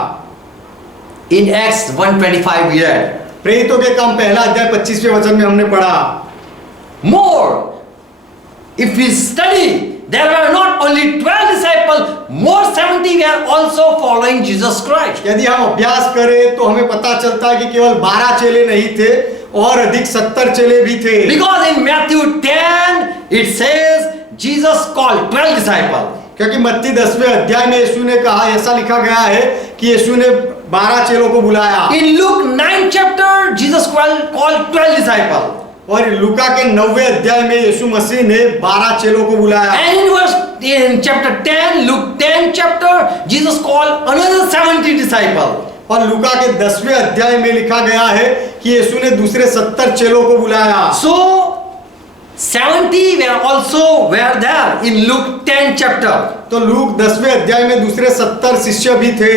In Acts 1:25 we read. प्रेरितों के काम पहला अध्याय 25वें वचन में हमने पढ़ा। More, if we study, there were not only 12 disciples, more 70 were also following Jesus Christ. यदि हम अभ्यास करें तो हमें पता चलता है कि केवल 12 चेले नहीं थे और अधिक 70 चेले भी थे। Because in Matthew 10 it says Jesus called 12 disciples. क्योंकि मत्ती 10वें अध्याय में यीशु ने कहा, ऐसा लिखा गया है कि यीशु ने 12 चेलों को बुलाया। In Luke 9 chapter Jesus called 12 disciples. और लूका के 9वें अध्याय में यीशु मसीह ने 12 चेलों को बुलाया। And in chapter 10, Luke 10 chapter, Jesus called another 70 disciples. और लूका के 10वें अध्याय में लिखा गया है कि यीशु ने दूसरे 70 चेलों को बुलाया। So 70 were there in Luke 10 chapter. तो लूक 10वें अध्याय में दूसरे 70 शिष्य भी थे।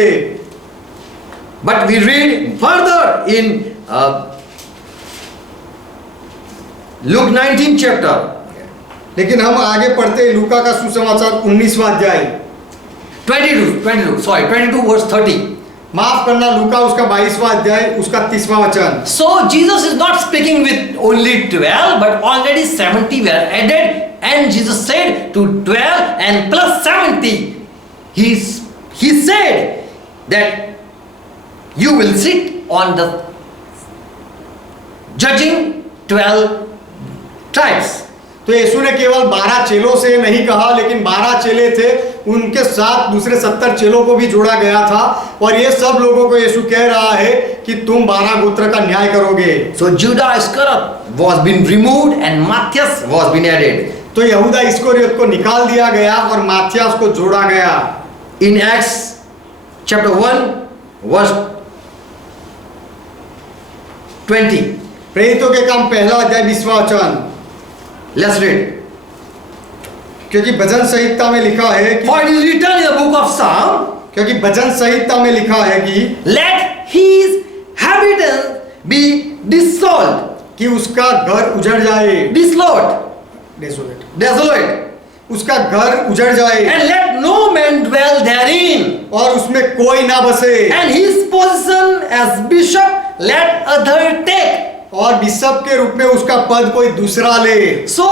But we read further in Luke 19 chapter. लेकिन हम आगे पढ़ते हैं लूका का सुसमाचार 19वां अध्याय 22 verse 30. माफ करना, लूका उसका 22वां अध्याय उसका 30वां वचन। So Jesus is not speaking with only 12, but already 70 were added, and Jesus said to 12 and plus 70, he said that you will sit on the judging 12 tribes. तो यीशु ने केवल 12 चेलों से नहीं कहा, लेकिन 12 चेले थे, उनके साथ दूसरे 70 चेलों को भी जोड़ा गया था, और ये सब लोगों को यीशु कह रहा है कि तुम 12 गोत्र का न्याय करोगे। So Judas Iscariot was been removed and Matthias was been added. तो यहूदा इस्करियोत को निकाल दिया गया और माथियास को जोड़ा गया। In Acts chapter 1 verse 20. प्रेरितों के काम पहला अध्याय 20वां वचन। Let's read. क्योंकि भजन संहिता में लिखा है कि For it is written in the book of Psalm, क्योंकि भजन संहिता में लिखा है कि let his inhabitants be dissolved. कि उसका घर उजड़ जाए, desolate, डेसोलेट, उसका घर उजड़ जाए and let no man dwell therein, और उसमें कोई ना बसे, and his position as bishop let other take. और बिशप के रूप में उसका पद कोई दूसरा ले। So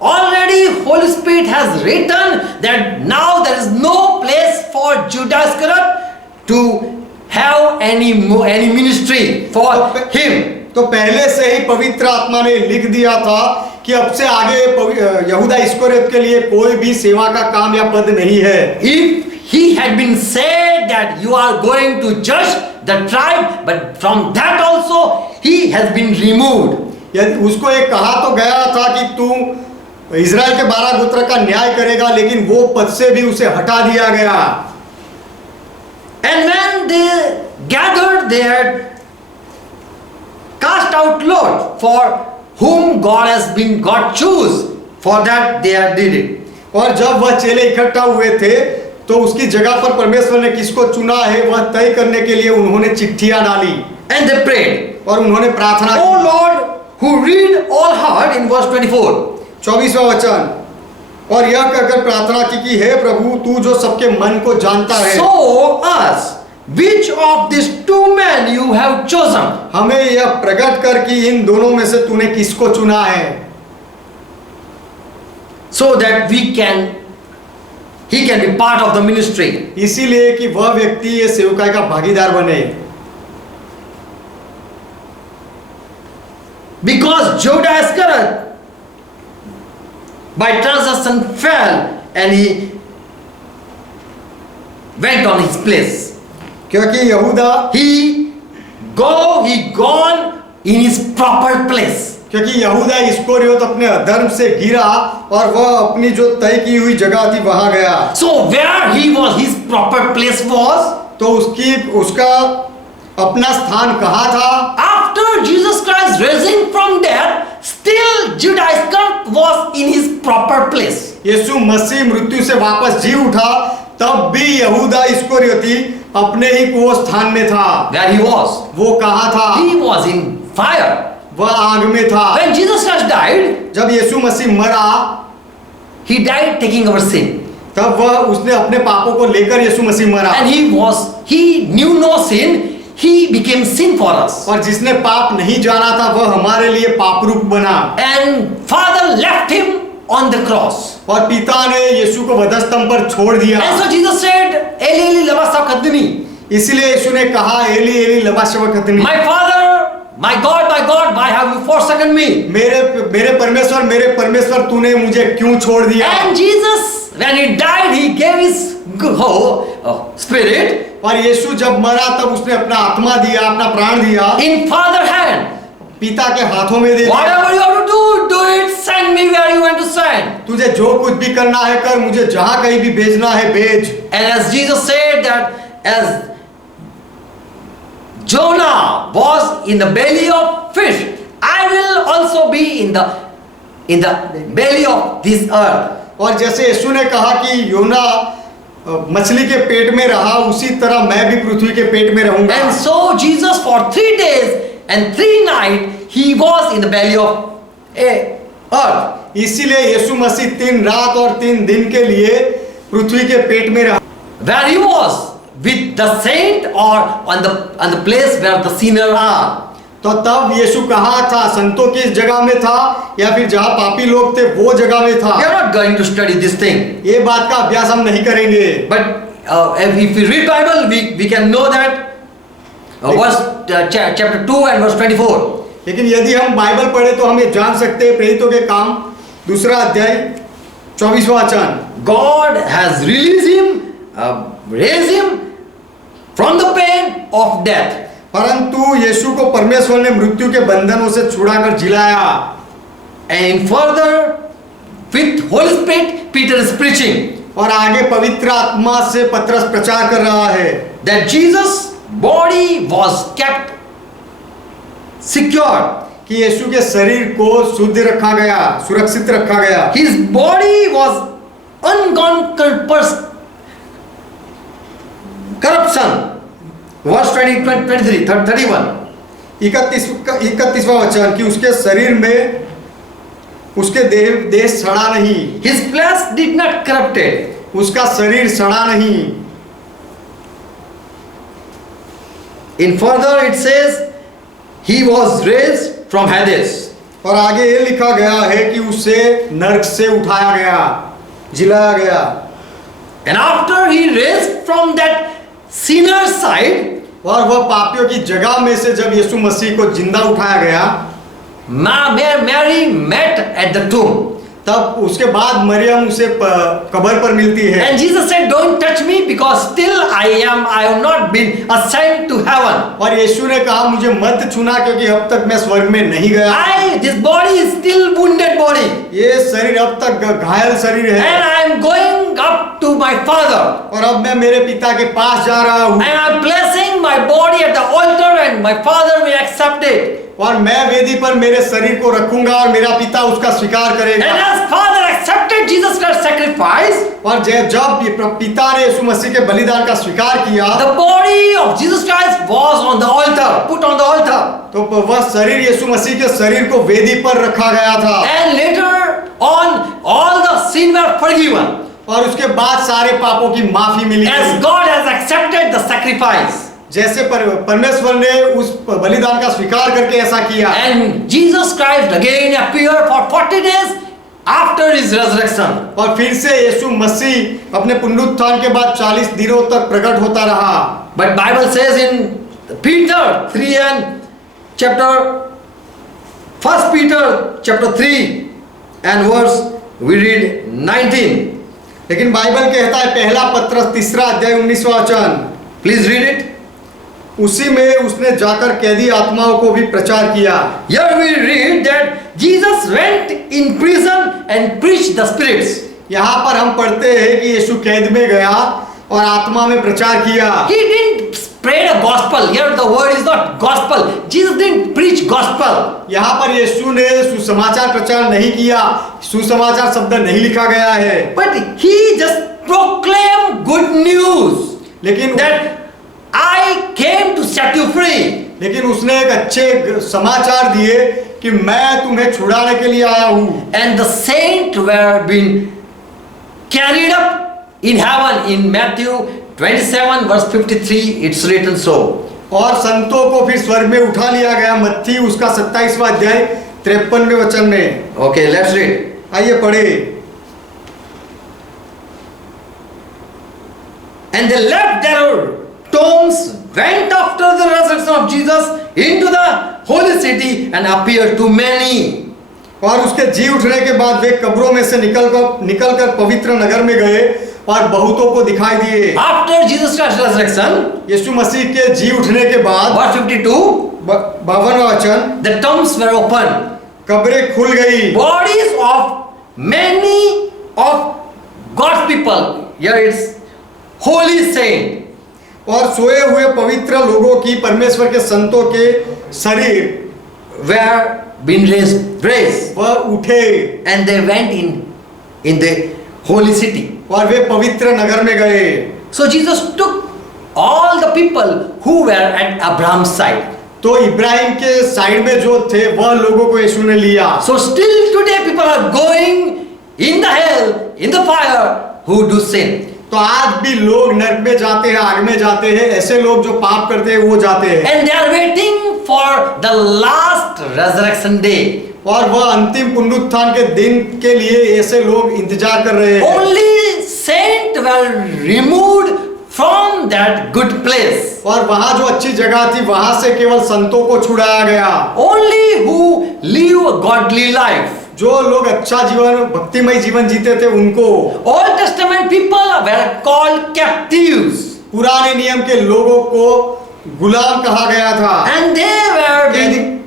already Holy Spirit has written that now there is no place for Judas Iscariot to have any ministry for him. तो पहले से ही पवित्र आत्मा ने लिख दिया था कि अब से आगे यहूदा इस्करियोत के लिए कोई भी सेवा का काम या पद नहीं है। If he had been said that you are going to judge the tribe, but from that also he has been removed. यदि उसको एक कहा तो गया था कि तू इजराइल के 12 गोत्र का न्याय करेगा, लेकिन वो पद से भी उसे हटा दिया गया। And when they gathered, they had cast out Lot for whom God choose. For that they had did it. और जब वह चेले इकट्ठा हुए थे तो उसकी जगह पर परमेश्वर ने किसको चुना है वह तय करने के लिए उन्होंने चिट्ठियां डाली And they prayed. और उन्होंने प्रार्थना Oh की। Lord, who read all heart in verse 24. 24वां वचन, और यह कहकर प्रार्थना की कि हे प्रभु तू जो सबके मन को जानता है, So us, which of these two men you have chosen? हमें यह प्रकट कर कि इन दोनों में से तूने किसको चुना है, So that he can be part of the ministry. इसीलिए कि वह व्यक्ति ये सेवकाई का भागीदार बने। Because Judas Iscariot by transaction fell and he went on his place. क्योंकि यहूदा He gone in his proper place. क्योंकि यहूदा इस्करियोत अपने अधर्म से गिरा और वह अपनी जो तय की हुई जगह थी वहां गया। So where he was, his proper place was, तो उसका अपना स्थान कहाँ था? after Jesus Christ rising from death, still Judas Iscariot was in his proper place. यीशु मसीह मृत्यु से वापस जी उठा तब भी यहूदा इस्करियोती अपने ही वो स्थान में था। Where he was, वो कहाँ था? he was in fire. वह आग में था। When Jesus Christ died, जब यीशु मसीह मरा he died taking our sin. तब वह उसने अपने पापों को लेकर यीशु मसीह मरा And he knew no sin, he became sin for us. और जिसने पाप नहीं जाना था वह हमारे लिए पाप रूप बना। And Father left him on the cross. और पिता ने यीशु को वधस्तंभ पर छोड़ दिया। And so Jesus said, Eli Eli lama sabachthani. इसलिए यीशु ने कहा Eli Eli Lama शबक्तनी, My Father, my God, why have you forsaken me? मेरे परमेश्वर तूने मुझे क्यों छोड़ दिया? And Jesus, when he died, he gave his spirit और यीशु जब मरा तब उसने अपना आत्मा दिया, अपना प्राण दिया, in Father hand. पिता के हाथों में दे दिया। Whatever you have to do it. Send me where you want to send. तुझे जो कुछ भी करना है कर, मुझे जहां कहीं भी भेजना है भेज। And as Jesus said that as Jonah was in the belly of fish, I will also be in the belly of this earth. और जैसे यीशु ने कहा कि योना मछली के पेट में रहा, उसी तरह मैं भी पृथ्वी के पेट में रहूंगा। And so Jesus for 3 days and 3 nights he was in the belly of earth. इसीलिए यीशु मसीह 3 रात और 3 दिन के लिए पृथ्वी के पेट में रहा। Where he was with the saint or on the place where the sinner are. तो तब यीशु कहाँ था? संतों की जगह में था या फिर जहाँ पापी लोग थे वो जगह में था? We are not going to study this thing. ये बात का अभ्यास हम नहीं करेंगे। But if we read Bible, we can know that chapter 2 and verse 24. लेकिन यदि हम बाइबल पढ़े तो हम ये जान सकते हैं प्रेरितों के काम 2 अध्याय 24वां वचन, God has released him, raised him from the pain of death. परंतु यीशु को परमेश्वर ने मृत्यु के बंधनों से छुड़ाकर जिलाया। And further with Holy Spirit Peter is preaching और आगे पवित्र आत्मा से पतरस प्रचार कर रहा है that Jesus body was kept secure. कि यीशु के शरीर को शुद्ध रखा गया, सुरक्षित रखा गया। His body was ungone corruption. Verse 20, 23, 31. 31वां वचन कि उसके शरीर में उसके देह सड़ा नहीं, His flesh did not corrupted. उसका शरीर सड़ा नहीं। In further it says, he was raised from Hades. और आगे ये लिखा गया है कि उसे नरक से उठाया गया, जिलाया गया। And after he raised from that sinner's side, और वह पापियों की जगह में से जब यीशु मसीह को जिंदा उठाया गया, Mary met at the tomb. तब उसके बाद मरियम उसे कब्र पर मिलती है। And Jesus said, don't touch me because still I have not been ascended to heaven. और यीशु ने कहा मुझे मत छूना क्योंकि अब तक मैं स्वर्ग में नहीं गया। This body is still wounded body. ये शरीर अब तक घायल शरीर है। And I am going up to my Father. और अब मैं मेरे पिता के पास जा रहा हूँ। And I am placing my body at the altar and my Father will accept it. और मैं वेदी पर मेरे शरीर को रखूंगा और मेरा पिता उसका स्वीकार करेगा। And as Father accepted Jesus Christ's sacrifice, और जब पिता ने यीशु मसीह के बलिदान का स्वीकार किया, the body of Jesus Christ was on the altar, put on the altar. तो वह शरीर यीशु मसीह के शरीर को वेदी पर रखा गया था। And later on, all the sin were forgiven. और उसके बाद सारे पापों की माफी मिली। As God has accepted the sacrifice. जैसे परमेश्वर ने उस बलिदान का स्वीकार करके ऐसा किया। And Jesus Christ again appeared for 40 days after his resurrection. और फिर से यीशु मसीह अपने पुनरुत्थान के बाद 40 दिनों तक प्रकट होता रहा। But Bible says in Peter 3 and chapter 1 Peter chapter 3 and verse we read 19. लेकिन बाइबल कहता है पहला पत्रस 3 अध्याय 19वां वचन। Please read it. उसी में उसने जाकर कैदी आत्माओं को भी प्रचार किया। Here we read that Jesus went in prison and preached the spirits. यहाँ पर हम पढ़ते हैं कि यीशु कैद में गया और आत्मा में प्रचार किया। He didn't spread a gospel. Here the word is not gospel. Jesus didn't preach gospel. यहाँ पर यीशु ने सुसमाचार प्रचार नहीं किया, सुसमाचार शब्द नहीं लिखा गया है। But he just proclaimed good news. लेकिन that I came to set you free. लेकिन उसने एक अच्छे समाचार दिए कि मैं तुम्हें छुड़ाने के लिए आया हूँ। And the saints were being carried up in heaven. In Matthew 27 verse 53 it's written so. और संतों को फिर स्वर्ग में उठा लिया गया। मत्ती उसका 27वां अध्याय 53वें वचन में। Okay, let's read. आइए पढ़े। And they left their tombs, went after the resurrection of Jesus into the holy city and appeared to many. और उसके जी उठने के बाद वे कब्रों में से निकलकर पवित्र नगर में गए और बहुतों को दिखाई दिए। After Jesus Christ's resurrection, यीशु मसीह के जी उठने के बाद verse 52, 52वां वचन, the tombs were opened. कब्रें खुल गई। Bodies of many of God's people. Here it's holy saint. और सोए हुए पवित्र लोगों की, परमेश्वर के संतों के शरीर were been raised. वह उठे And they went in the holy city. और वे पवित्र नगर में गए। So Jesus took all the people who were at Abraham's side. तो इब्राहिम के साइड में जो थे वह लोगों को यीशु ने लिया। So still today people are going in the hell, in the fire, who do sin. तो आज भी लोग नरक में जाते हैं, आग में जाते हैं। ऐसे लोग जो पाप करते हैं वो जाते हैं। And they are waiting for the last resurrection day. और वह अंतिम पुनरुत्थान के दिन के लिए ऐसे लोग इंतजार कर रहे हैं। Only saints were removed from that good place. और वहां जो अच्छी जगह थी वहां से केवल संतों को छुड़ाया गया। Only who live a godly life. जो लोग अच्छा जीवन, भक्तिमय जीवन जीते थे उनको। Old Testament people were called captives. पुराने नियम के लोगों को गुलाम कहा गया था। And they were being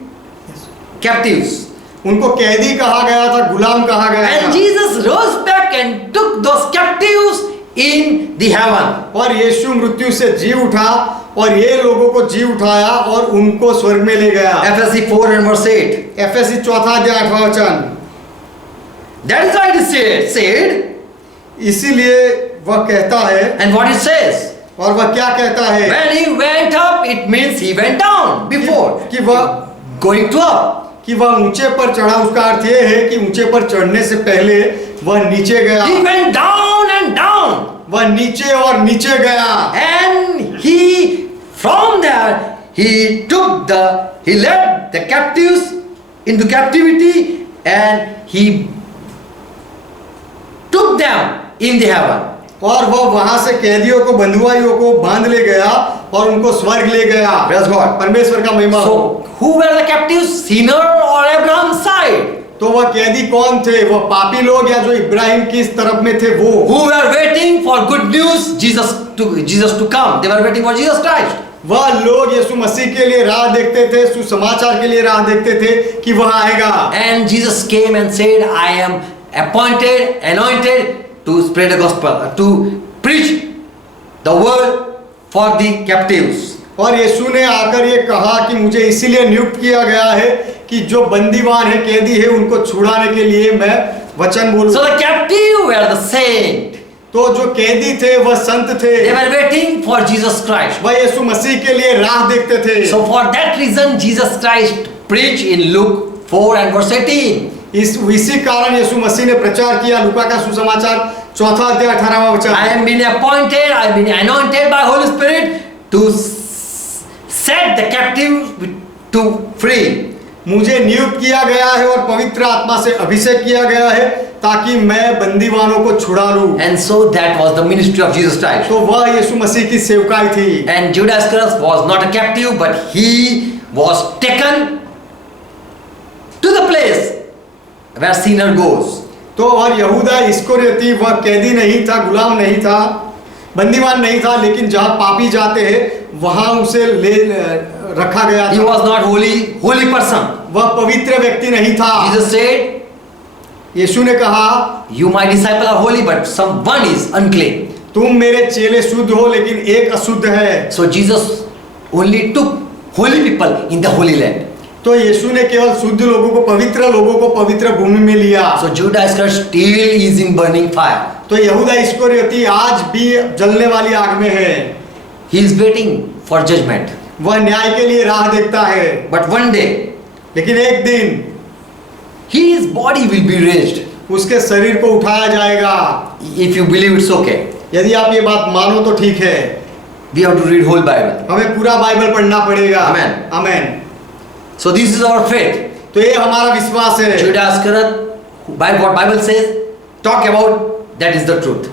captives. उनको कैदी कहा गया था, गुलाम कहा गया था। And Jesus rose back and took those captives in the heaven. और यीशु मृत्यु से जी उठा और ये लोगों को जी उठाया और उनको स्वर्ग में ले गया। Ephesians 4 and verse 8. एफएसी 4 अध्याय 8वां वचन। That is why it said. इसीलिए वह कहता है, And what it says? और वह क्या कहता है When he went up, it means he went down before कि वह going to up. कि वह ऊंचे पर चढ़ा, उसका अर्थ यह है कि ऊंचे पर चढ़ने से पहले वह नीचे गया, He went down and down. वह नीचे और नीचे गया, And he, from there, he led the captives into captivity and he took them in the heaven. और वह वहां से कैदियों को, बंधुआइयों को बांध ले गया और उनको स्वर्ग ले गया। Praise God. परमेश्वर का महिमा हो। So, who were the captives? Sinner or Abraham's side? तो वह कैदी कौन थे? वह पापी लोग या जो इब्राहिम की इस तरफ में थे वो? Who were waiting for good news, Jesus to come. They were waiting for Jesus Christ. वह लोग यीशु मसीह के लिए राह देखते थे, सुसमाचार के लिए राह देखते थे कि वह आएगा। And Jesus came and said, I am appointed, anointed to spread the gospel, to preach the word for the captives. और यीशु ने आकर ये कहा कि मुझे इसीलिए नियुक्त किया गया है कि जो बंदीवान है, कैदी है, उनको छुड़ाने के लिए मैं वचन बोलूं। So the captive were the saint. तो जो कैदी थे वह संत थे, They were waiting for Jesus Christ. वह यीशु मसीह के लिए राह देखते थे। So for that reason, Jesus Christ preached in Luke 4 and verse 18. इसी कारण यीशु मसीह ने प्रचार किया, लूका का सुसमाचार 4 अध्याय 18वां वचन। I am been appointed, I have been anointed by Holy Spirit to set the captive to free. मुझे नियुक्त किया गया है और पवित्र आत्मा से अभिषेक किया गया है ताकि मैं बंदीवानों को छुड़ा लूं। And so that was the ministry of Jesus Christ. तो वह यीशु मसीह की सेवकाई थी। And Judas Iscariot was not a captive, but he was taken to the place where sinner goes. तो और यहूदा इस्करियोती वह कैदी नहीं था, गुलाम नहीं था, बंदीवान नहीं था, लेकिन जहां पापी जाते हैं वहां उसे ले रखा गया He था। was not holy person. वह पवित्र व्यक्ति नहीं था। Jesus said, यीशु ने कहा, you my disciple are holy, but someone is unclean. तुम मेरे चेले शुद्ध हो लेकिन एक अशुद्ध है। So Jesus only took holy people in the holy land. तो यीशु ने केवल शुद्ध लोगों को, पवित्र लोगों को पवित्र भूमि में लिया। So Judas Iscariot still is in burning fire. तो यहूदा इस्करियोती आज भी जलने वाली आग में है। He is waiting for judgment. वह न्याय के लिए राह देखता है, But one day, लेकिन एक दिन his body will be raised. उसके शरीर को उठाया जाएगा। If you believe, it's okay. यदि आप ये बात मानो तो ठीक है। We have to read whole Bible. हमें पूरा बाइबल पढ़ना पड़ेगा। Amen. Amen. So this is our faith. तो ये हमारा विश्वास है। Judas Iscariot, what Bible says, talk about, that is the truth.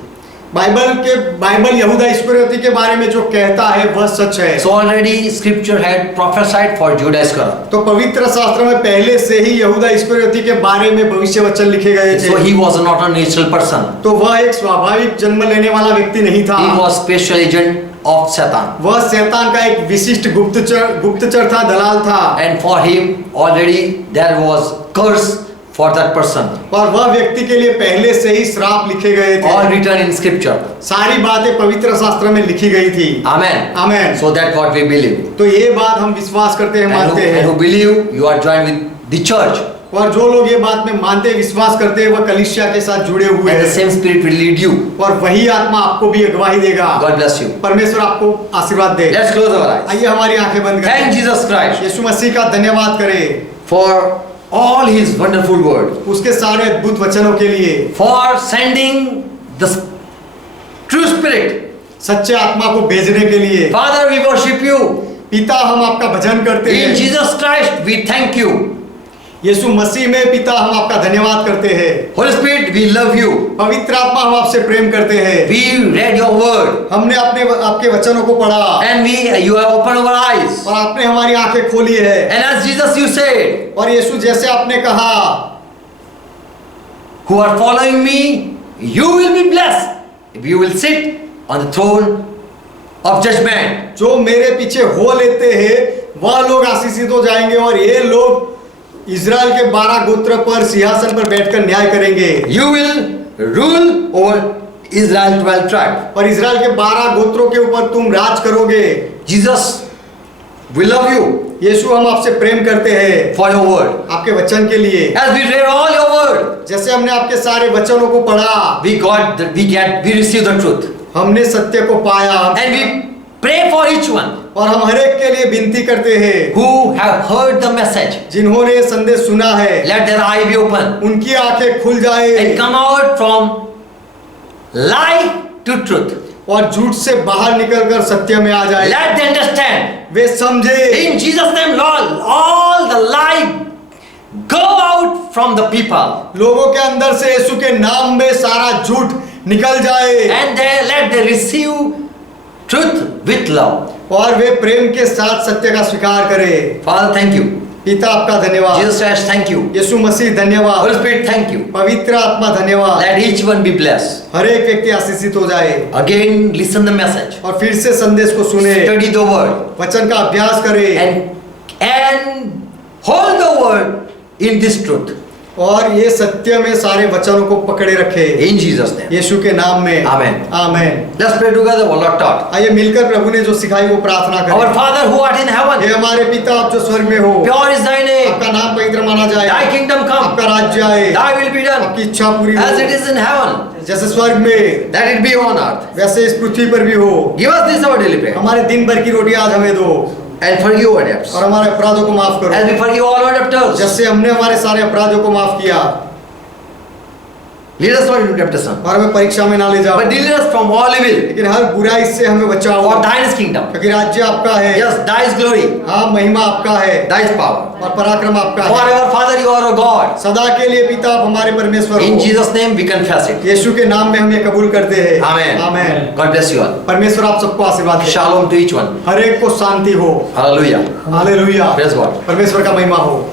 Bible यहूदा इस्करियोती के बारे में जो कहता है वह सच है। So already Scripture had prophesied for Judas Iscariot. तो पवित्र शास्त्र में पहले से ही यहूदा इस्करियोती के बारे में भविष्य वचन लिखे गए थे। So he was not a natural person. तो वह एक स्वाभाविक जन्म लेने वाला व्यक्ति नहीं था। He was special agent of Satan. वह शैतान का एक विशिष्ट गुप्तचर था, दलाल था। And for him already there was curse for that person. और वह व्यक्ति के लिए पहले से ही श्राप लिखे गए थे। All written in Scripture. सारी बातें पवित्र शास्त्र में लिखी गई थी। Amen. Amen. So that what we believe. तो ये बात हम विश्वास करते हैं, मानते And हैं। who believe, you are joined with the church. और जो लोग ये बात में मानते हैं, विश्वास करते हैं, वह कलीसिया के साथ जुड़े हुए And the हैं। same Spirit will lead you. और वही आत्मा आपको भी अगुवाई देगा। God bless you. परमेश्वर आपको आशीर्वाद दे। Let's close our eyes. आइए हमारी आंखें बंद Thank करें। Jesus Christ यीशु मसीह का धन्यवाद करें for all His wonderful word. उसके सारे अद्भुत वचनों के लिए, For sending the true Spirit. सच्चे आत्मा को भेजने के लिए। Father, we worship you. पिता, हम आपका भजन करते In हैं। Jesus Christ, we thank you. यीशु मसीह में पिता, हम आपका धन्यवाद करते हैं। Holy Spirit, we love you. पवित्र आत्मा, हम आपसे प्रेम करते हैं। We read your word. हमने आपके वचनों को पढ़ा And you have opened our eyes. और आपने हमारी आंखें खोली है। And as Jesus you said, और यीशु जैसे आपने कहा, who are following me, you will be blessed if you will sit on the throne of judgment. जो मेरे पीछे हो लेते हैं वह लोग आशीषित हो जाएंगे और ये लोग इज़राइल के 12 गोत्र पर सिंहासन पर बैठकर न्याय करेंगे। You will rule over Israel 12 tribes. और इज़राइल के 12 गोत्रों के ऊपर तुम राज करोगे। Jesus, we love you यीशु, हम आपसे प्रेम करते हैं for your word. आपके वचन के लिए। As we read all your word, जैसे हमने आपके सारे वचनों को पढ़ा, we received the truth. हमने सत्य को पाया And we pray for each one और हम हर एक के लिए विनती करते हैं who have heard the message. जिन्होंने ये संदेश सुना है, Let their eye be open उनकी आंखें खुल जाए and come out from lie to truth. और झूठ से बाहर निकलकर सत्य में आ जाए। Let them understand. वे समझे In Jesus' name, Lord, all the lie go out from the people. लोगों के अंदर से यीशु के नाम में सारा झूठ निकल जाए And let they receive truth with love. और वे प्रेम के साथ सत्य का स्वीकार करें। Father, thank you. पिता आपका धन्यवाद। Jesus Christ, thank you. यीशु मसीह धन्यवाद। Holy Spirit, thank you. पवित्र आत्मा धन्यवाद। Let each one be blessed. हर एक व्यक्ति आशीषित हो जाए Again, listen the message. और फिर से संदेश को सुने, Study the word. वचन का अभ्यास करे And hold the word in this truth. और ये सत्य में सारे वचनों को पकड़े रखे In Jesus' name. यीशु के नाम में। Amen. Amen. Let's pray together what Lord taught. आइए मिलकर प्रभु ने जो सिखाई वो प्रार्थना Our करें। Father who art in heaven, हे हमारे पिता आप जो स्वर्ग में हो, pure is thy name. आपका नाम पवित्र माना जाए, Thy kingdom come. आपका राज्य आए, Thy will be done आपकी इच्छा पूरी as it हो is in heaven. जैसे स्वर्ग में That it be on earth. वैसे इस पृथ्वी पर भी हो। Give us this our daily bread. हमारे दिन भर की रोटी आज हमें दो And forgive our debts. और हमारे अपराधों को माफ करो As we forgive all our debtors. जैसे हमने हमारे सारे अपराधों को माफ किया Lead us not into temptation, और हमें परीक्षा में ना ले जाओ but deliver us from all evil. लेकिन हर बुराई से हमें बचाओ For thine is kingdom. क्योंकि राज्य आपका है Yes, thy is glory. हाँ महिमा आपका है Thy is power. और पराक्रम आपका है Forever, Father, you are a God. सदा के लिए पिता आप हमारे परमेश्वर In हो Jesus' name we confess it. यीशु के नाम में हम ये कबूल करते हैं Amen. Amen God bless you all. परमेश्वर आप सबको आशीर्वाद दे Shalom to each one. हर एक को शांति हो Hallelujah. Hallelujah Praise God. परमेश्वर का महिमा हो